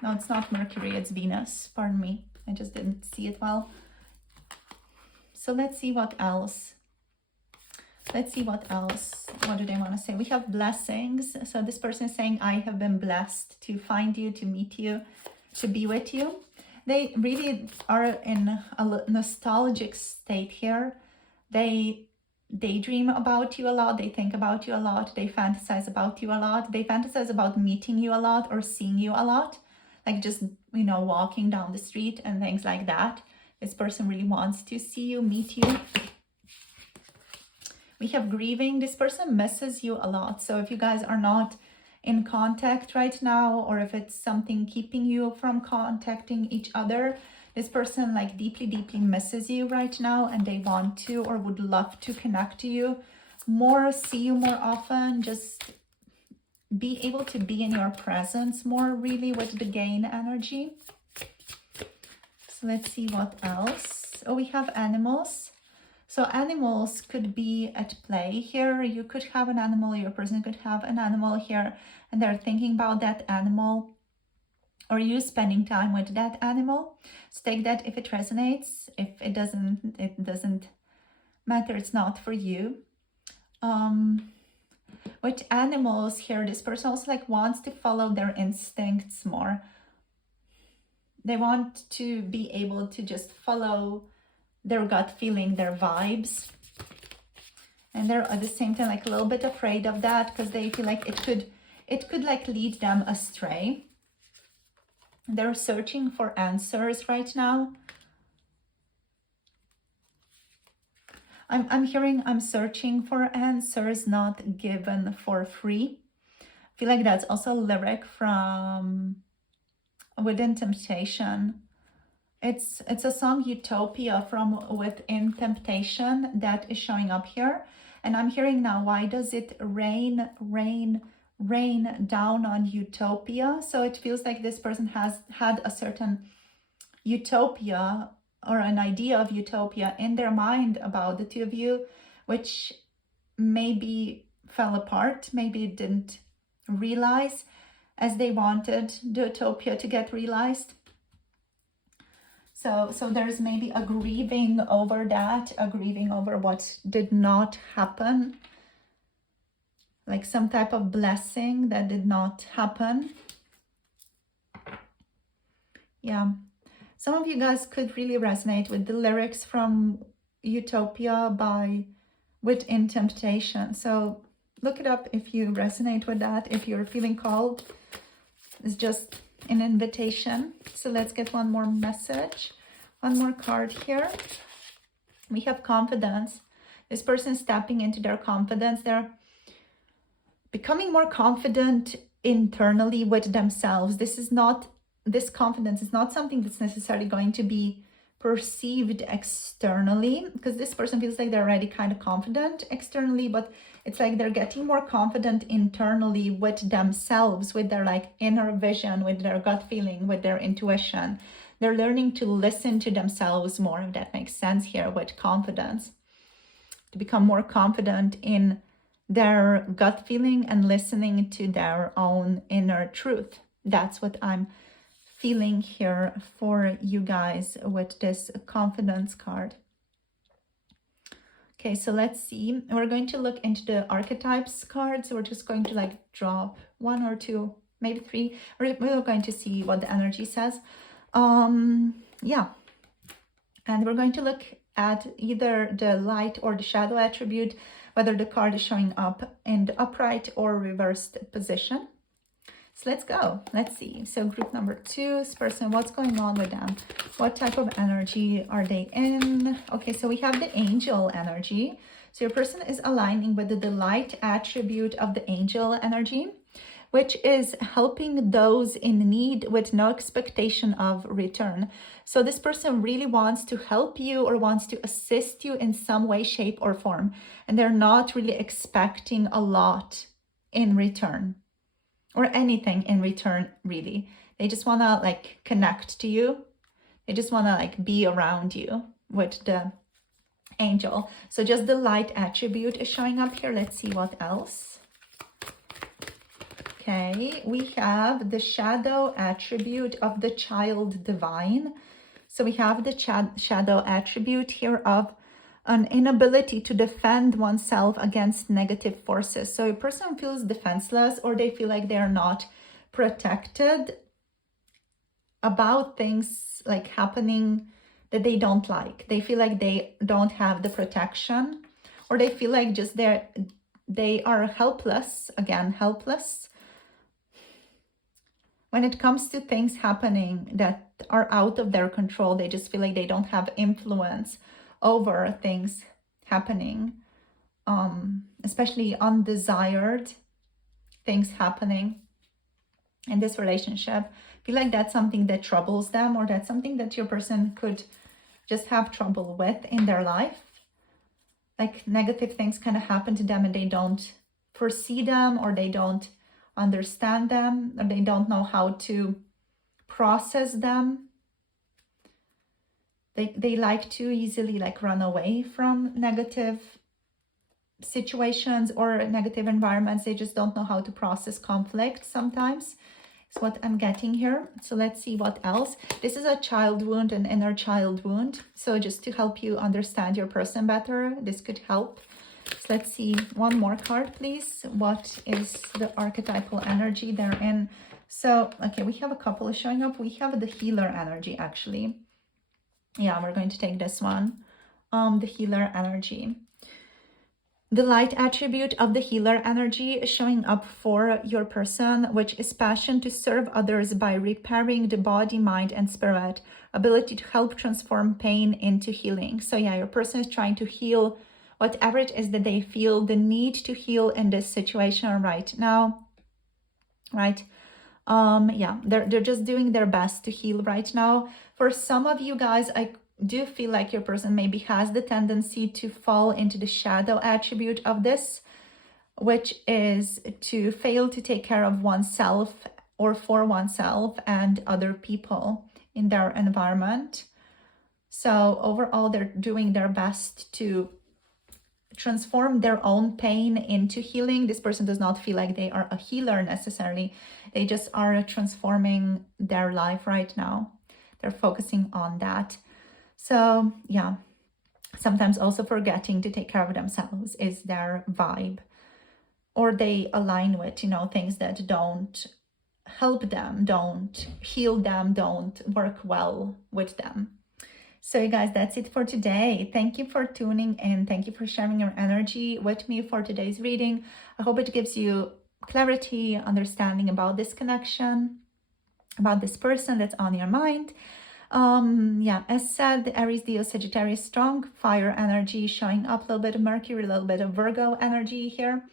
No, it's not Mercury, it's Venus. Pardon me. I just didn't see it well. So let's see what else. Let's see what else. What do they want to say? We have blessings. So this person is saying, I have been blessed to find you, to meet you, to be with you. They really are in a nostalgic state here. They daydream about you a lot. They think about you a lot. They fantasize about you a lot. They fantasize about meeting you a lot or seeing you a lot. Like just, you know, walking down the street and things like that. This person really wants to see you, meet you. We have grieving. This person misses you a lot. So if you guys are not in contact right now, or if it's something keeping you from contacting each other, this person like deeply, deeply misses you right now, and they want to or would love to connect to you more, see you more often, just be able to be in your presence more, really, with the gain energy. So let's see what else. Oh, we have animals. So animals could be at play here. You could have an animal, your person could have an animal here, and they're thinking about that animal, or you spending time with that animal. So take that if it resonates. If it doesn't matter, it's not for you. With animals here, this person also like wants to follow their instincts more. They want to be able to just follow their gut feeling, their vibes. And they're at the same time like a little bit afraid of that because they feel like it could like lead them astray. They're searching for answers right now. I'm hearing I'm searching for answers not given for free. I feel like that's also a lyric from Within Temptation. It's a song Utopia from Within Temptation that is showing up here. And I'm hearing now, why does it rain down on Utopia? So it feels like this person has had a certain utopia or an idea of utopia in their mind about the two of you, which maybe fell apart, maybe didn't realize as they wanted the utopia to get realized. So there's maybe a grieving over that, a grieving over what did not happen, like some type of blessing that did not happen. Yeah, some of you guys could really resonate with the lyrics from Utopia by Within Temptation. So look it up if you resonate with that, if you're feeling called. It's just an invitation. So let's get one more message, one more card here. We have confidence. This person is tapping into their confidence. They're becoming more confident internally with themselves. This confidence is not something that's necessarily going to be perceived externally, because this person feels like they're already kind of confident externally, but it's like they're getting more confident internally with themselves, with their like inner vision, with their gut feeling, with their intuition. They're learning to listen to themselves more, if that makes sense here, with confidence, to become more confident in their gut feeling and listening to their own inner truth. That's what I'm feeling here for you guys with this confidence card. Okay, so let's see. We're going to look into the archetypes card. So we're just going to like drop one or two, maybe three. We're going to see what the energy says. Yeah. And we're going to look at either the light or the shadow attribute, whether the card is showing up in the upright or reversed position. So let's go. Let's see. So group number 2, this person, what's going on with them? What type of energy are they in? Okay, so we have the angel energy. So your person is aligning with the light attribute of the angel energy, which is helping those in need with no expectation of return. So this person really wants to help you or wants to assist you in some way, shape, or form. And they're not really expecting a lot in return, or anything in return, really. They just want to like connect to you. They just want to like be around you with the angel. So just the light attribute is showing up here. Let's see what else. Okay, we have the shadow attribute of the child divine. So we have the shadow attribute here of an inability to defend oneself against negative forces. So a person feels defenseless, or they feel like they're not protected about things like happening that they don't like. They feel like they don't have the protection, or they feel like just they are helpless, again, helpless when it comes to things happening that are out of their control. They just feel like they don't have influence over things happening, especially undesired things happening in this relationship. I feel like that's something that troubles them, or that's something that your person could just have trouble with in their life. Like negative things kind of happen to them and they don't foresee them, or they don't understand them, or they don't know how to process them. They like to easily like run away from negative situations or negative environments. They just don't know how to process conflict sometimes. It's what I'm getting here. So let's see what else. This is a child wound, an inner child wound. So just to help you understand your person better, this could help. So let's see one more card, please. What is the archetypal energy they're in? So, okay, we have a couple showing up. We have the healer energy, actually. Yeah, we're going to take this one. The healer energy. The light attribute of the healer energy is showing up for your person, which is passion to serve others by repairing the body, mind, and spirit, ability to help transform pain into healing. So yeah, your person is trying to heal whatever it is that they feel the need to heal in this situation right now, right? Yeah, they're just doing their best to heal right now. For some of you guys, I do feel like your person maybe has the tendency to fall into the shadow attribute of this, which is to fail to take care of oneself or for oneself and other people in their environment. So overall, they're doing their best to transform their own pain into healing. This person does not feel like they are a healer necessarily. They just are transforming their life right now. They're focusing on that. So yeah, sometimes also forgetting to take care of themselves is their vibe. Or they align with, you know, things that don't help them, don't heal them, don't work well with them. So you guys, that's it for today. Thank you for tuning in. Thank you for sharing your energy with me for today's reading. I hope it gives you clarity, understanding about this connection, about this person that's on your mind. Yeah, as said, the Aries, Leo, Sagittarius, strong fire energy showing up, a little bit of Mercury, a little bit of Virgo energy here.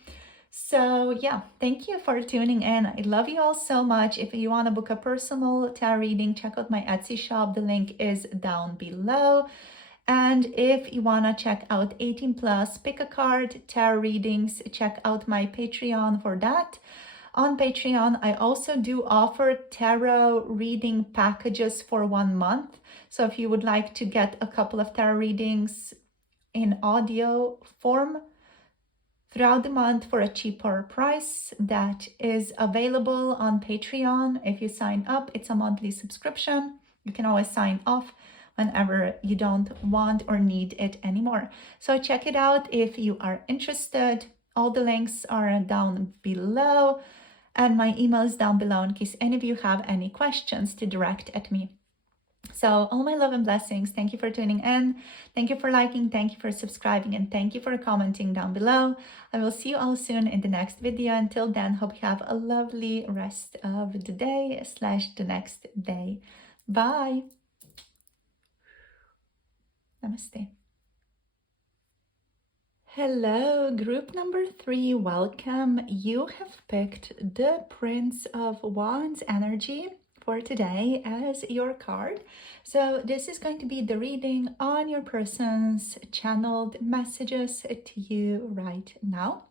So yeah, thank you for tuning in. I love you all so much. If you want to book a personal tarot reading, check out my Etsy shop. The link is down below. And if you want to check out 18 plus, pick a card, tarot readings, check out my Patreon for that. On Patreon, I also do offer tarot reading packages for 1 month. So if you would like to get a couple of tarot readings in audio form throughout the month for a cheaper price, that is available on Patreon. If you sign up, it's a monthly subscription. You can always sign off whenever you don't want or need it anymore. So check it out if you are interested. All the links are down below, and my email is down below in case any of you have any questions to direct at me. So all my love and blessings. Thank you for tuning in. Thank you for liking. Thank you for subscribing. And thank you for commenting down below. I will see you all soon in the next video. Until then, hope you have a lovely rest of the day / the next day. Bye. Namaste. Hello, group number 3. Welcome. You have picked the Prince of Wands energy for today as your card. So this is going to be the reading on your person's channeled messages to you right now.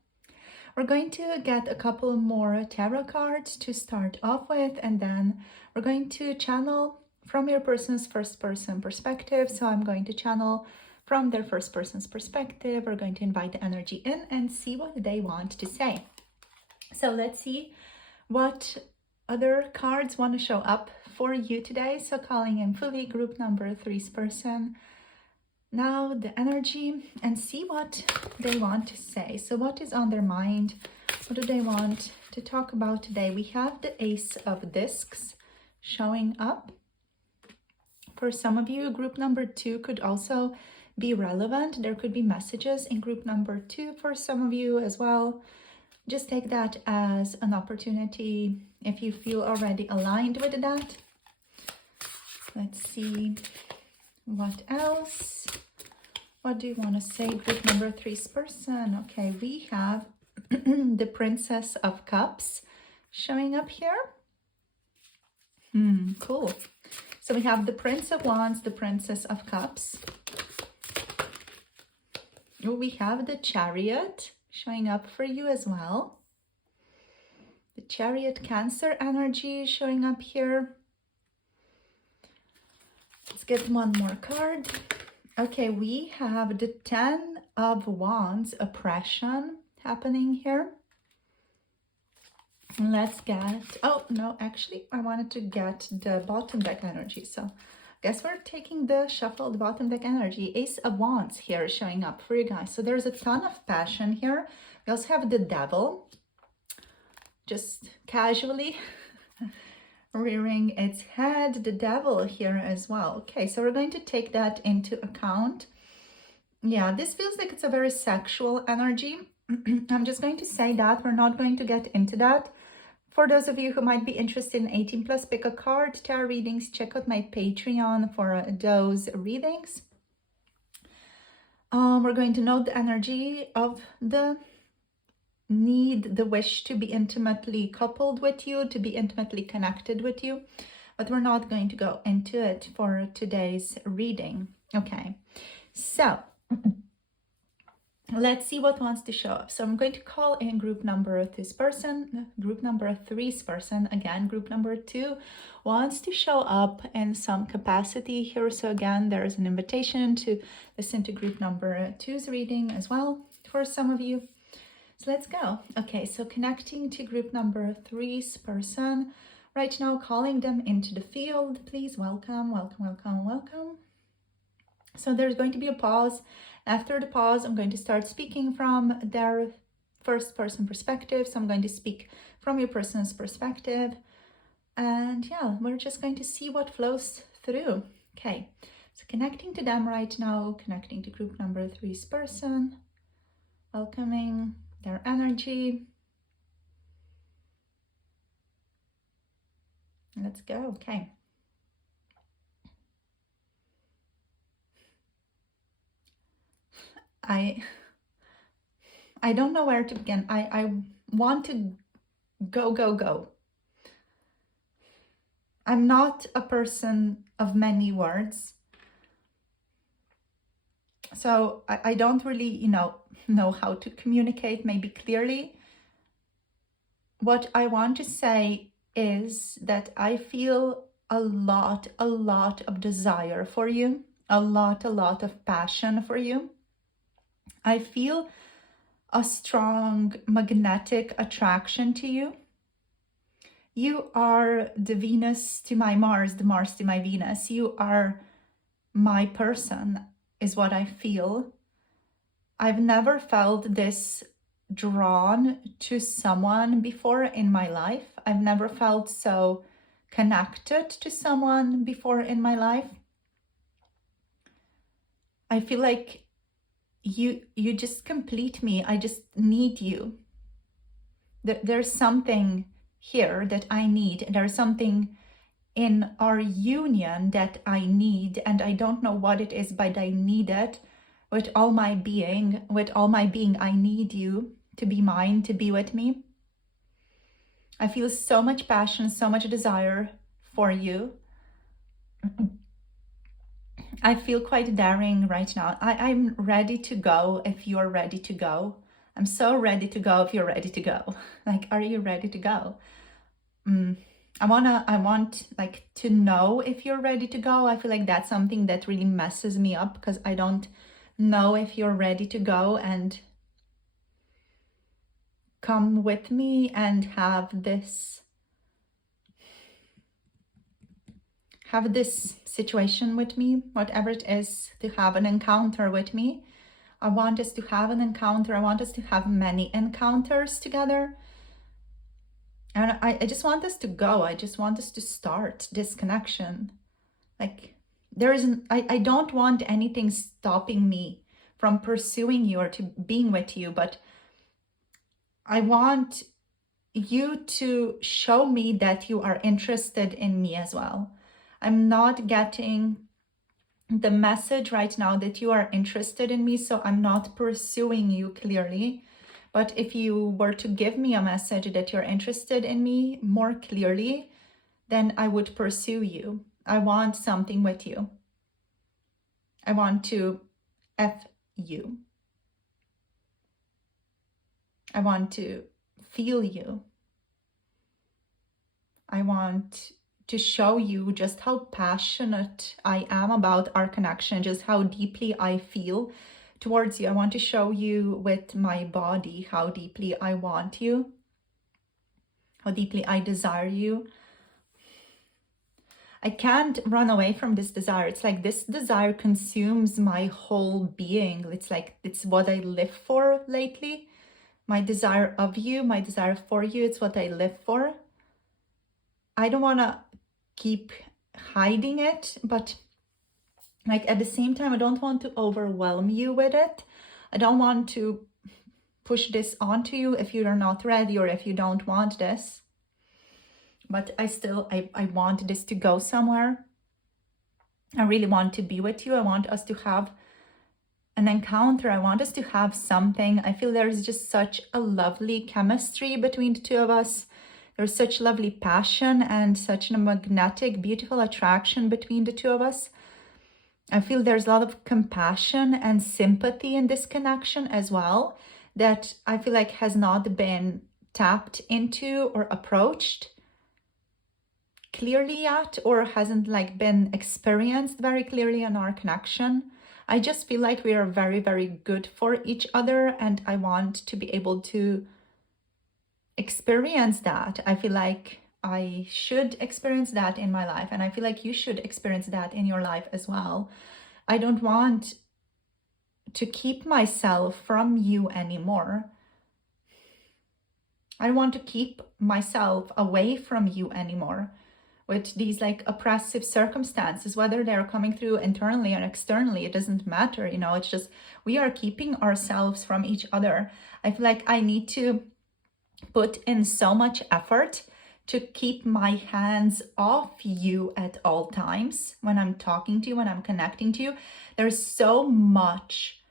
We're going to get a couple more tarot cards to start off with, and then we're going to channel from your person's first person perspective. So I'm going to channel from their first person's perspective. We're going to invite the energy in and see what they want to say. So let's see what other cards want to show up for you today. So calling in fully group number 3's person. Now the energy, and see what they want to say. So what is on their mind? What do they want to talk about today? We have the Ace of Discs showing up. For some of you, group number 2 could also be relevant. There could be messages in group number 2 for some of you as well. Just take that as an opportunity if you feel already aligned with that. Let's see what else. What do you want to say, group number 3's person? Okay, we have the Princess of Cups showing up here. Cool. So we have the Prince of Wands, the Princess of Cups. We have the Chariot showing up for you as well. The Chariot Cancer energy showing up here. Let's get one more card. Okay, we have the 10 of Wands, oppression happening here. Let's get, oh no, actually I wanted to get the bottom deck energy. So I guess we're taking the shuffled bottom deck energy. Ace of Wands here showing up for you guys. So there's a ton of passion here. We also have the Devil, just casually rearing its head, the Devil here as well. Okay, so we're going to take that into account. Yeah, this feels like it's a very sexual energy. I'm just going to say that. We're not going to get into that. For those of you who might be interested in 18 plus pick a card tarot readings, check out my Patreon for those readings. We're going to note the energy of the need, the wish to be intimately coupled with you, to be intimately connected with you. But we're not going to go into it for today's reading. Okay, so let's see what wants to show up. So I'm going to call in group number this person, group number three's person. Again, group number 2 wants to show up in some capacity here. So again, there's an invitation to listen to group number 2's reading as well for some of you. So let's go. Okay, so connecting to group number 3's person. Right now, calling them into the field. Please welcome, welcome, welcome, welcome. So there's going to be a pause. After the pause, I'm going to start speaking from their first person perspective. So I'm going to speak from your person's perspective. And yeah, we're just going to see what flows through. Okay, so connecting to them right now, connecting to group number 3's person, welcoming their energy. Let's go. Okay. I don't know where to begin. I want to go. I'm not a person of many words. So I don't really, know how to communicate maybe clearly. What I want to say is that I feel a lot of desire for you, a lot of passion for you. I feel a strong magnetic attraction to you. You are the Venus to my Mars, the Mars to my Venus. You are my person, is what I feel. I've never felt this drawn to someone before in my life. I've never felt so connected to someone before in my life. I feel like you just complete me. I just need you. There's something here that I need. There's something in our union that I need, and I don't know what it is, but I need it with all my being. With all my being, I need you to be mine, to be with me. I feel so much passion, so much desire for you. I feel quite daring right now. I'm ready to go if you're ready to go. I'm so ready to go if you're ready to go. Like, are you ready to go? I want like to know if you're ready to go. I feel like that's something that really messes me up because I don't know if you're ready to go and come with me and have this situation with me, whatever it is, to have an encounter with me. I want us to have an encounter. I want us to have many encounters together. And I just want us to go. I just want us to start this connection. Like, I don't want anything stopping me from pursuing you or to being with you, but I want you to show me that you are interested in me as well. I'm not getting the message right now that you are interested in me, so I'm not pursuing you clearly. But if you were to give me a message that you're interested in me more clearly, then I would pursue you. I want something with you. I want to F you. I want to feel you. I want to show you just how passionate I am about our connection, just how deeply I feel towards you. I want to show you with my body how deeply I want you, how deeply I desire you. I can't run away from this desire. It's like this desire consumes my whole being. It's like it's what I live for lately. My desire of you, my desire for you, it's what I live for. I don't want to keep hiding it, but Like at the same time, I don't want to overwhelm you with it. I don't want to push this onto you if you're not ready or if you don't want this. But I want this to go somewhere. I really want to be with you. I want us to have an encounter. I want us to have something. I feel there's just such a lovely chemistry between the two of us. There's such lovely passion and such a magnetic, beautiful attraction between the two of us. I feel there's a lot of compassion and sympathy in this connection as well, that I feel like has not been tapped into or approached clearly yet, or hasn't like been experienced very clearly in our connection. I just feel like we are very, very good for each other, and I want to be able to experience that. I feel like I should experience that in my life, and I feel like you should experience that in your life as well. I don't want to keep myself from you anymore. I don't want to keep myself away from you anymore with these like oppressive circumstances, whether they're coming through internally or externally. It doesn't matter, you know, it's just we are keeping ourselves from each other. I feel like I need to put in so much effort to keep my hands off you at all times when I'm talking to you, when I'm connecting to you. There's so much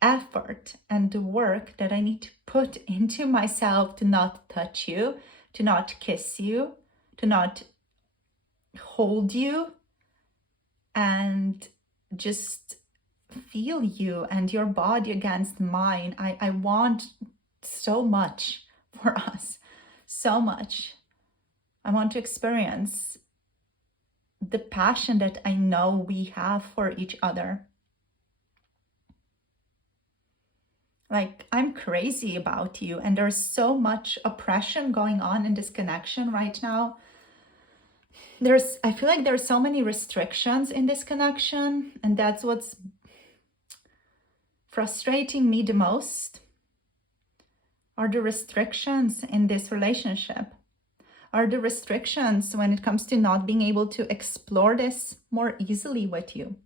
effort and work that I need to put into myself to not touch you, to not kiss you, to not hold you, and just feel you and your body against mine. I want so much for us, so much. I want to experience the passion that I know we have for each other. Like, I'm crazy about you, and there's so much oppression going on in this connection right now. I feel like there's so many restrictions in this connection, and that's what's frustrating me the most, are the restrictions in this relationship, are the restrictions when it comes to not being able to explore this more easily with you.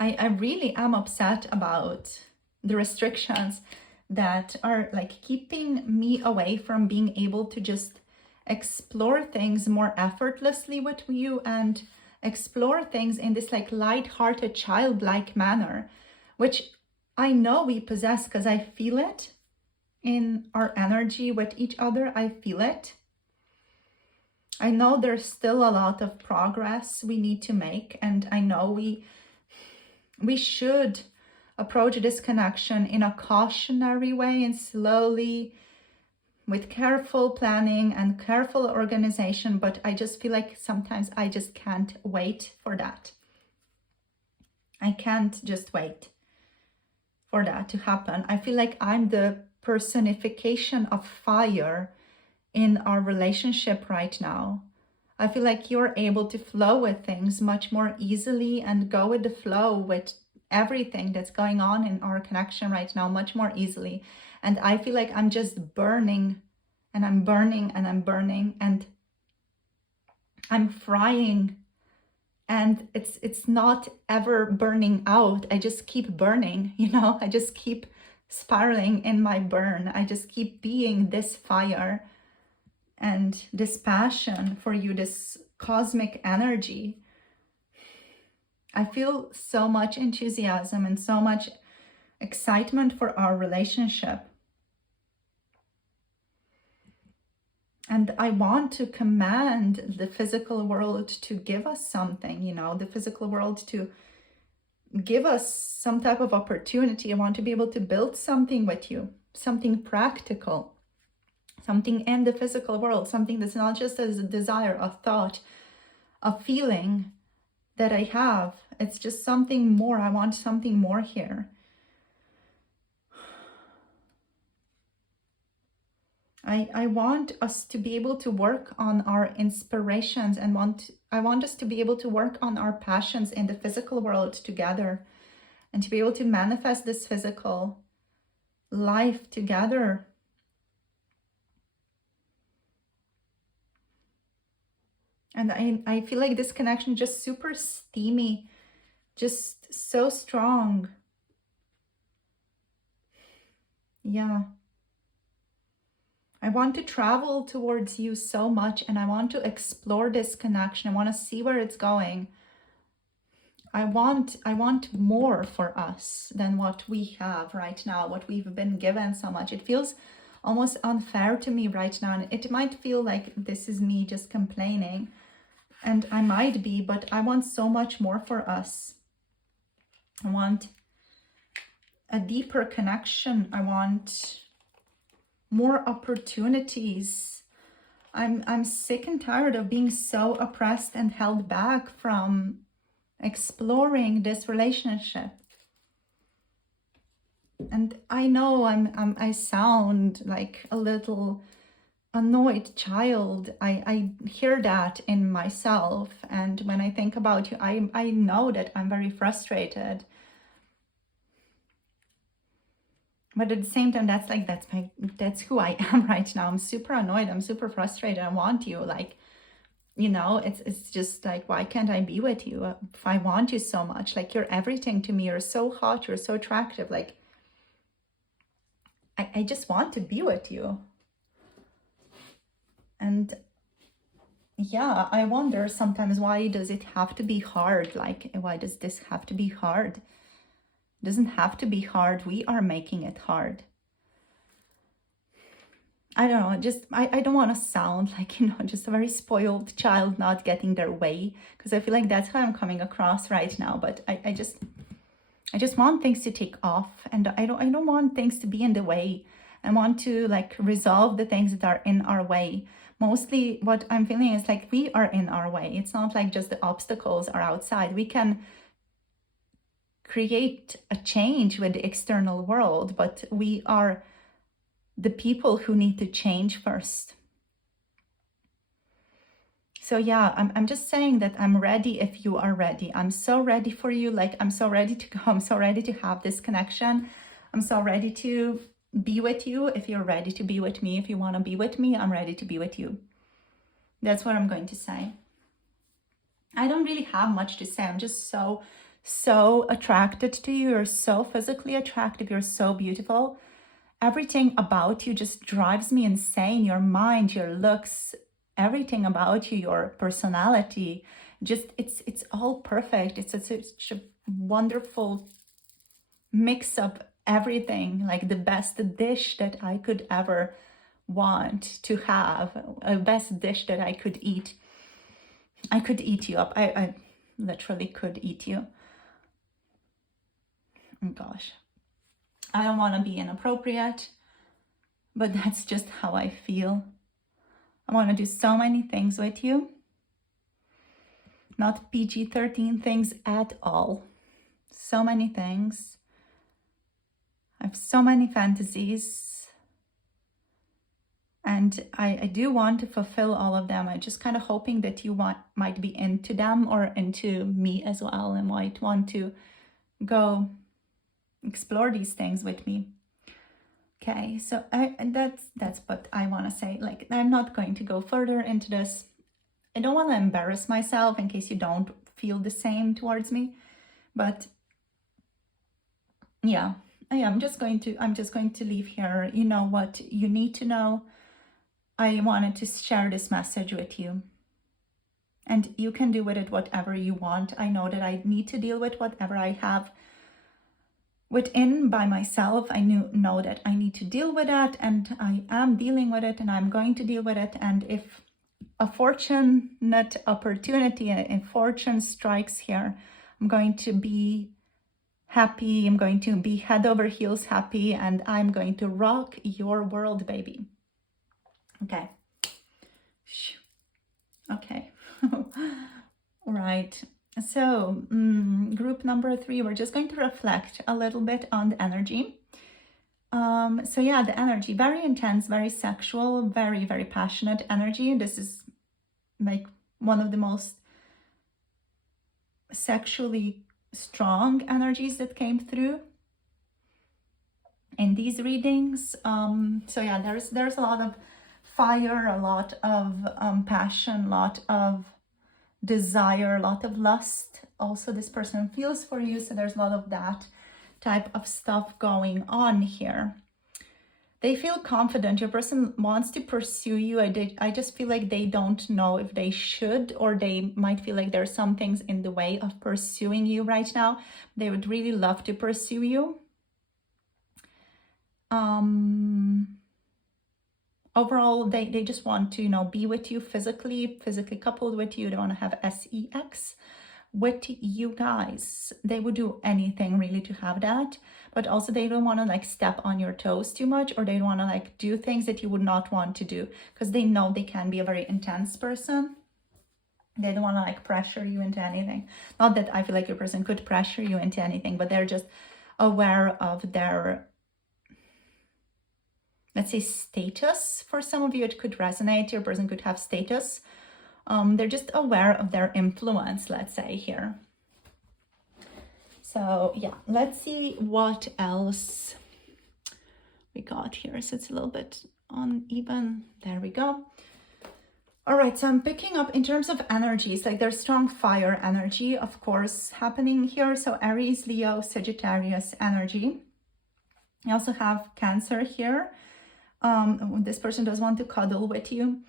I really am upset about the restrictions that are like keeping me away from being able to just explore things more effortlessly with you and explore things in this like light-hearted, childlike manner, which I know we possess because I feel it in our energy with each other. I feel it. I know there's still a lot of progress we need to make, and I know we should approach this connection in a cautionary way and slowly, with careful planning and careful organization, but I just feel like sometimes I just can't wait for that. I can't just wait for that to happen. I feel like I'm the personification of fire in our relationship right now. I feel like you're able to flow with things much more easily and go with the flow with everything that's going on in our connection right now much more easily. And I feel like I'm just burning, and I'm burning, and I'm burning, and I'm frying, and it's not ever burning out. I just keep burning, you know, I just keep spiraling in my burn. I just keep being this fire and this passion for you, this cosmic energy. I feel so much enthusiasm and so much excitement for our relationship. And I want to command the physical world to give us something, you know, the physical world to give us some type of opportunity. I want to be able to build something with you, something practical, something in the physical world, something that's not just as a desire, a thought, a feeling that I have. It's just something more. I want something more here. I want us to be able to work on our inspirations, and I want us to be able to work on our passions in the physical world together, and to be able to manifest this physical life together. And I feel like this connection is just super steamy, just so strong. Yeah. I want to travel towards you so much, and I want to explore this connection. I want to see where it's going. I want more for us than what we have right now, what we've been given so much. It feels almost unfair to me right now. And it might feel like this is me just complaining, and I might be, but I want so much more for us. I want a deeper connection. I want more opportunities. I'm sick and tired of being so oppressed and held back from exploring this relationship. And I know I sound like a little annoyed child. I hear that in myself, and when I think about you, I know that I'm very frustrated. But at the same time, that's who I am right now. I'm super annoyed. I'm super frustrated. I want you. Like, you know, it's just like, why can't I be with you if I want you so much? Like, you're everything to me. You're so hot. You're so attractive. Like, I just want to be with you. And yeah, I wonder sometimes, why does it have to be hard? Like, why does this have to be hard? It doesn't have to be hard. We are making it hard. I don't know, just I don't want to sound like, you know, just a very spoiled child not getting their way, because I feel like that's how I'm coming across right now. But I just want things to take off, and I don't want things to be in the way. I want to like resolve the things that are in our way. Mostly what I'm feeling is like we are in our way. It's not like just the obstacles are outside. We can create a change with the external world, but we are the people who need to change first. So yeah, I'm just saying that I'm ready if you are ready. I'm so ready for you. Like, I'm so ready to go. I'm so ready to have this connection. I'm so ready to be with you. If you're ready to be with me, if you want to be with me, I'm ready to be with you. That's what I'm going to say. I don't really have much to say. I'm just so attracted to you. You're so physically attractive. You're so beautiful. Everything about you just drives me insane. Your mind, your looks, everything about you, your personality, just it's all perfect. It's such a wonderful mix of everything, like the best dish that I could ever want to have, a best dish that I could eat. I could eat you up. I literally could eat you. Oh gosh. I don't want to be inappropriate, but that's just how I feel. I want to do so many things with you. Not PG-13 things at all. So many things. I have so many fantasies. And I do want to fulfill all of them. I'm just kind of hoping that you might be into them, or into me as well, and might want to go explore these things with me. Okay, so that's what I want to say. Like, I'm not going to go further into this. I don't want to embarrass myself in case you don't feel the same towards me. But yeah, I'm just going to leave here. You know what you need to know. I wanted to share this message with you. And you can do with it whatever you want. I know that I need to deal with whatever I have within by myself. I know that I need to deal with that, and I am dealing with it, and I'm going to deal with it. And if a fortunate opportunity, if fortune strikes here, I'm going to be happy. I'm going to be head over heels happy, and I'm going to rock your world, baby. Okay. Okay. Right. So group number 3, we're just going to reflect a little bit on the energy. So yeah, the energy, very intense, very sexual, very, very passionate energy. This is like one of the most sexually strong energies that came through in these readings. So yeah, there's a lot of fire, a lot of passion, a lot of desire, a lot of lust. Also, this person feels for you, so there's a lot of that type of stuff going on here. They feel confident. Your person wants to pursue you. I just feel like they don't know if they should, or they might feel like there's some things in the way of pursuing you right now. They would really love to pursue you. Overall, they just want to, be with you physically coupled with you. They want to have sex with you guys. They would do anything really to have that, but also they don't want to like step on your toes too much, or they don't want to like do things that you would not want to do, because they know they can be a very intense person. They don't want to like pressure you into anything. Not that I feel like your person could pressure you into anything, but they're just aware of their, let's say, status. For some of you, it could resonate. Your person could have status. They're just aware of their influence, let's say here. So yeah, let's see what else we got here. So it's a little bit uneven. There we go. All right, so I'm picking up in terms of energies, like there's strong fire energy, of course, happening here. So Aries, Leo, Sagittarius energy. You also have Cancer here. This person does want to cuddle with you.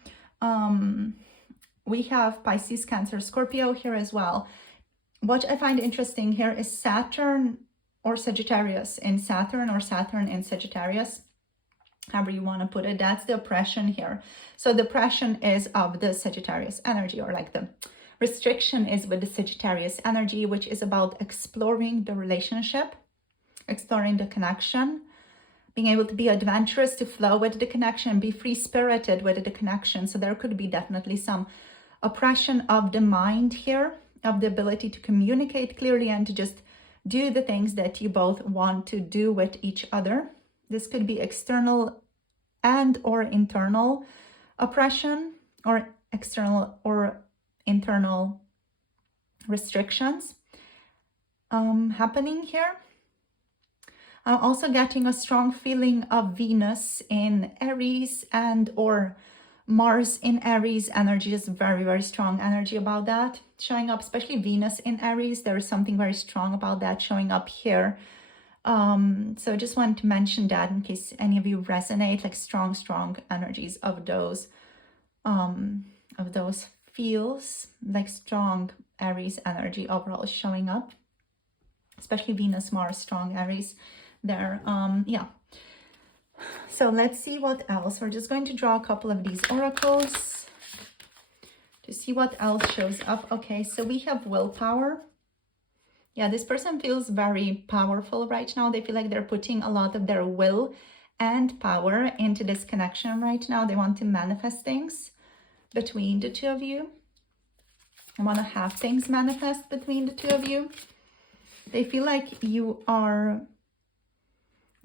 We have Pisces, Cancer, Scorpio here as well. What I find interesting here is Saturn or Sagittarius in Saturn, or Saturn in Sagittarius, however you want to put it. That's the oppression here. So the oppression is of the Sagittarius energy, or like the restriction is with the Sagittarius energy, which is about exploring the relationship, exploring the connection, being able to be adventurous, to flow with the connection, be free-spirited with the connection. So there could be definitely some oppression of the mind here, of the ability to communicate clearly and to just do the things that you both want to do with each other. This could be external and or internal oppression, or external or internal restrictions happening here. I'm also getting a strong feeling of Venus in Aries and or Mars in Aries energy. Is very, very strong energy about that showing up, especially Venus in Aries. There is something very strong about that showing up here. So I just wanted to mention that in case any of you resonate, like strong energies of those feels, like strong Aries energy overall is showing up, especially Venus, Mars, strong Aries there. Yeah. So let's see what else. We're just going to draw a couple of these oracles to see what else shows up. Okay, so we have willpower. Yeah, this person feels very powerful right now. They feel like they're putting a lot of their will and power into this connection right now. They want to manifest things between the two of you. They want to have things manifest between the two of you. They feel like you are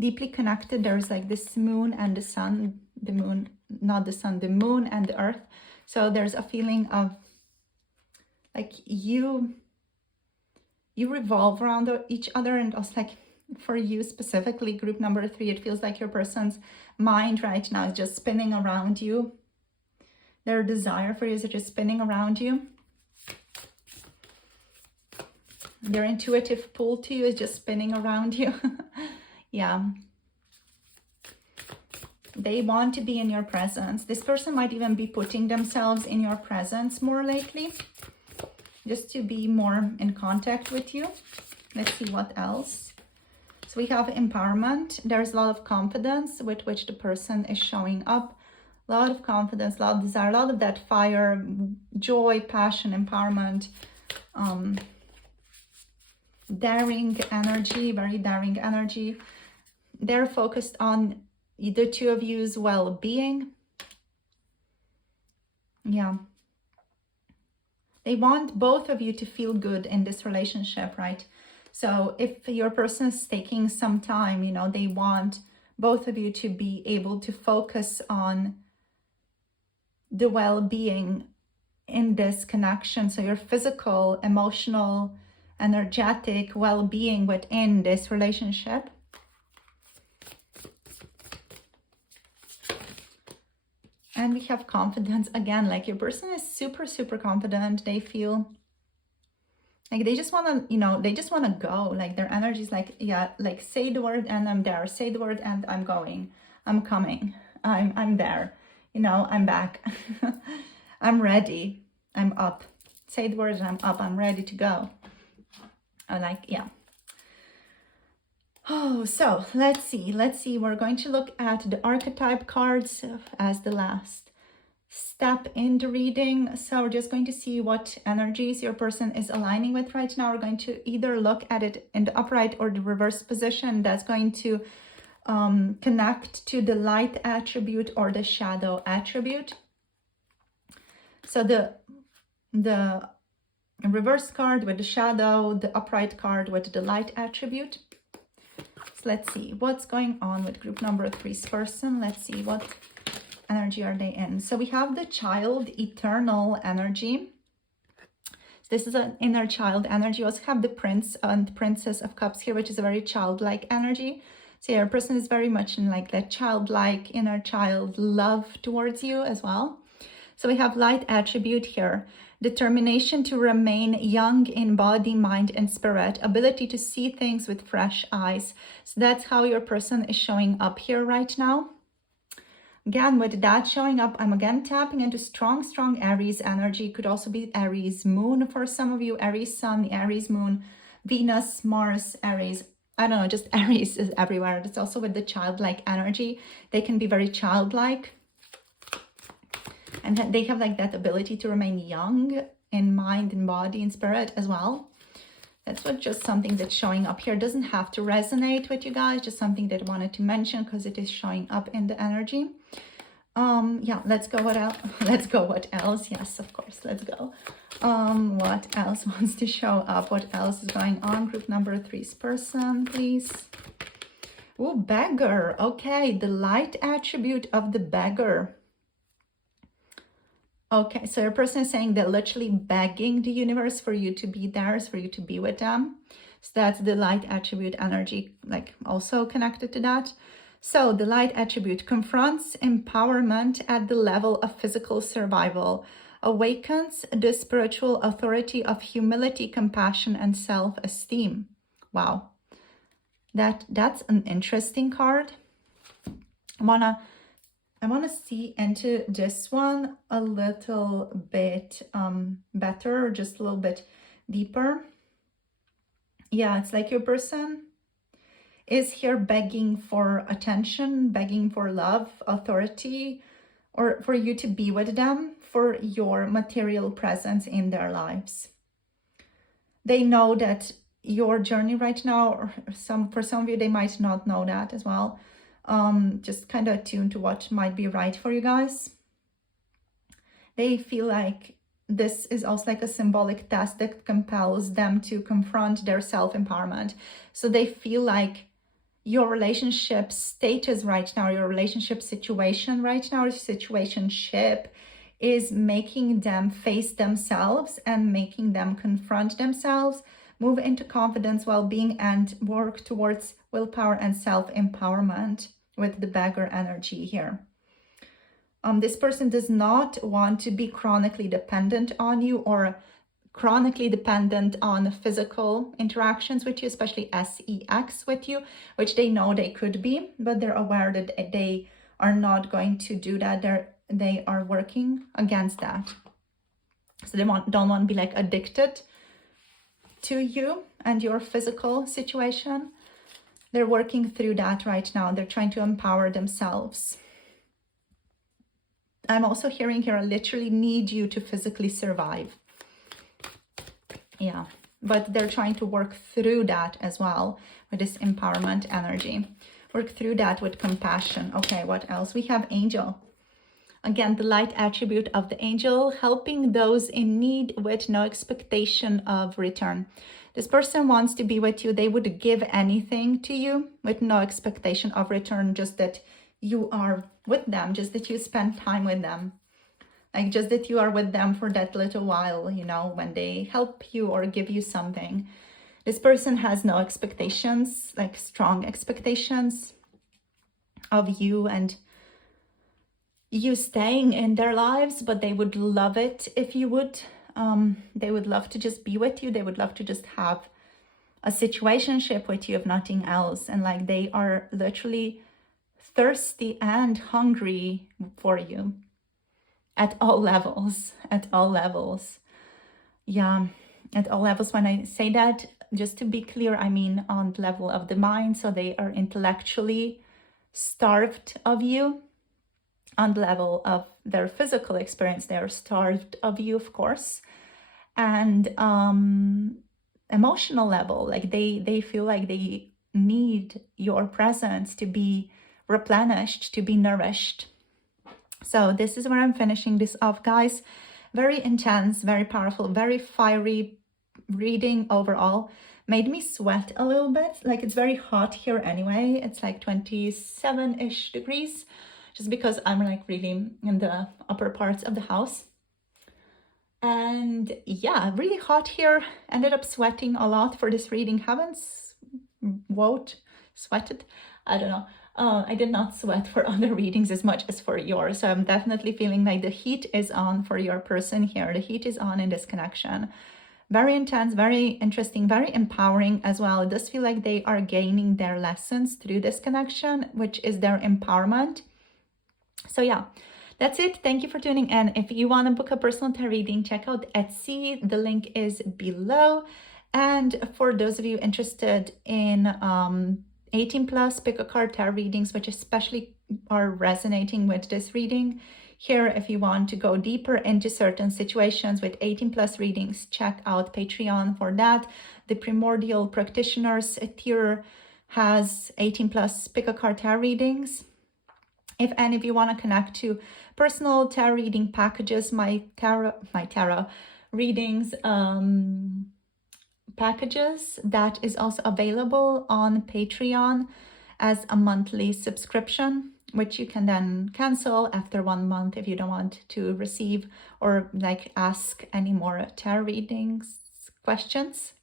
deeply connected. There's like this moon and the sun, the moon, not the sun, the moon and the earth. So there's a feeling of like you revolve around each other, and also like for you specifically, group number 3, it feels like your person's mind right now is just spinning around you. Their desire for you is just spinning around you. Their intuitive pull to you is just spinning around you. Yeah. They want to be in your presence. This person might even be putting themselves in your presence more lately, just to be more in contact with you. Let's see what else. So we have empowerment. There's a lot of confidence with which the person is showing up. A lot of confidence, a lot of desire, a lot of that fire, joy, passion, empowerment, daring energy, very daring energy. They're focused on the two of you's well-being. Yeah. They want both of you to feel good in this relationship, right? So if your person is taking some time, you know, they want both of you to be able to focus on the well-being in this connection. So your physical, emotional, energetic well-being within this relationship. And we have confidence again, like your person is super, super confident. They feel like they just want to, you know, they just want to go. Like their energy is like, yeah, like say the word and I'm there. Say the word and I'm going. I'm coming. I'm there. You know, I'm back. I'm ready. I'm up. Say the word and I'm up. I'm ready to go. Like, yeah. Oh, so let's see. We're going to look at the archetype cards as the last step in the reading. So we're just going to see what energies your person is aligning with right now. We're going to either look at it in the upright or the reverse position. That's going to connect to the light attribute or the shadow attribute. So the reverse card with the shadow, the upright card with the light attribute. So let's see what's going on with group number 3's person. Let's see what energy are they in. So we have the child eternal energy. This is an inner child energy. You also have the prince and princess of cups here, which is a very childlike energy. So your person is very much in like that childlike inner child love towards you as well. So we have light attribute here. Determination to remain young in body, mind, and spirit. Ability to see things with fresh eyes. So that's how your person is showing up here right now. Again, with that showing up, I'm again tapping into strong, strong Aries energy. Could also be Aries moon for some of you. Aries sun, Aries moon, Venus, Mars, Aries. I don't know, just Aries is everywhere. That's also with the childlike energy. They can be very childlike. And they have like that ability to remain young in mind and body and spirit as well. That's what just something that's showing up here. Doesn't have to resonate with you guys, just something that I wanted to mention because it is showing up in the energy. Yeah, let's go. What else? Let's go. What else? Yes, of course. Let's go. What else wants to show up? What else is going on? Group number 3's person, please. Oh, beggar. Okay, the light attribute of the beggar. Okay, so your person is saying they're literally begging the universe for you to be theirs, for you to be with them. So that's the light attribute energy, like also connected to that. So the light attribute confronts empowerment at the level of physical survival, awakens the spiritual authority of humility, compassion, and self-esteem. Wow, that's an interesting card. I want to see into this one a little bit better, just a little bit deeper. Yeah, it's like your person is here begging for attention, begging for love, authority, or for you to be with them, for your material presence in their lives. They know that your journey right now, or for some of you, they might not know that as well. Just kind of attune to what might be right for you guys. They feel like this is also like a symbolic test that compels them to confront their self-empowerment. So they feel like your relationship status right now, your relationship situation right now, your situationship is making them face themselves and making them confront themselves, move into confidence, well-being, and work towards willpower and self-empowerment with the beggar energy here. This person does not want to be chronically dependent on you or chronically dependent on physical interactions with you, especially sex with you, which they know they could be, but they're aware that they are not going to do that. They are working against that. So they don't want to be like addicted to you and your physical situation. They're working through that right now. They're trying to empower themselves. I'm also hearing here, I literally need you to physically survive. Yeah, but they're trying to work through that as well with this empowerment energy. Work through that with compassion. Okay, what else? We have angel. Again, the light attribute of the angel, helping those in need with no expectation of return. This person wants to be with you. They would give anything to you with no expectation of return, just that you are with them, just that you spend time with them. Like just that you are with them for that little while, you know, when they help you or give you something. This person has no expectations, like strong expectations of you, and you staying in their lives, but they would love it if you would. They would love to just be with you. They would love to just have a situationship with you, if nothing else. And like they are literally thirsty and hungry for you at all levels, at all levels. Yeah, at all levels. When I say that, just to be clear, I mean on the level of the mind. So they are intellectually starved of you. On the level of their physical experience, they are starved of you, of course. And emotional level, like they feel like they need your presence to be replenished, to be nourished. So this is where I'm finishing this off, guys. Very intense, very powerful, very fiery reading overall. Made me sweat a little bit. Like it's very hot here anyway. It's like 27-ish degrees, just because I'm like really in the upper parts of the house. And yeah, really hot here. Ended up sweating a lot for this reading. Haven't sweated. I don't know. I did not sweat for other readings as much as for yours. So I'm definitely feeling like the heat is on for your person here. The heat is on in this connection. Very intense, very interesting, very empowering as well. It does feel like they are gaining their lessons through this connection, which is their empowerment. So yeah, that's it. Thank you for tuning in. If you want to book a personal tarot reading, check out Etsy. The link is below. And for those of you interested in 18 plus pick a card tarot readings, which especially are resonating with this reading, here, if you want to go deeper into certain situations with 18 plus readings, check out Patreon for that. The Primordial Practitioners tier has 18 plus pick a card tarot readings. If any of you want to connect to personal tarot reading packages, my tarot readings packages, that is also available on Patreon as a monthly subscription, which you can then cancel after 1 month if you don't want to receive or like ask any more tarot readings questions.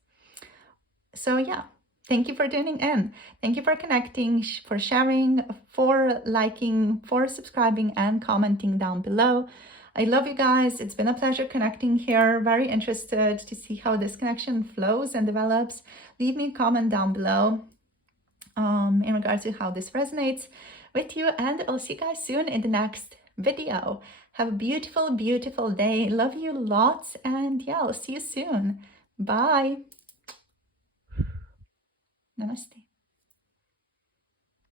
So yeah, thank you for tuning in. Thank you for connecting, for sharing, for liking, for subscribing and commenting down below. I love you guys. It's been a pleasure connecting here. Very interested to see how this connection flows and develops. Leave me a comment down below in regards to how this resonates with you. And I'll see you guys soon in the next video. Have a beautiful, beautiful day. Love you lots. And yeah, I'll see you soon. Bye. Namaste.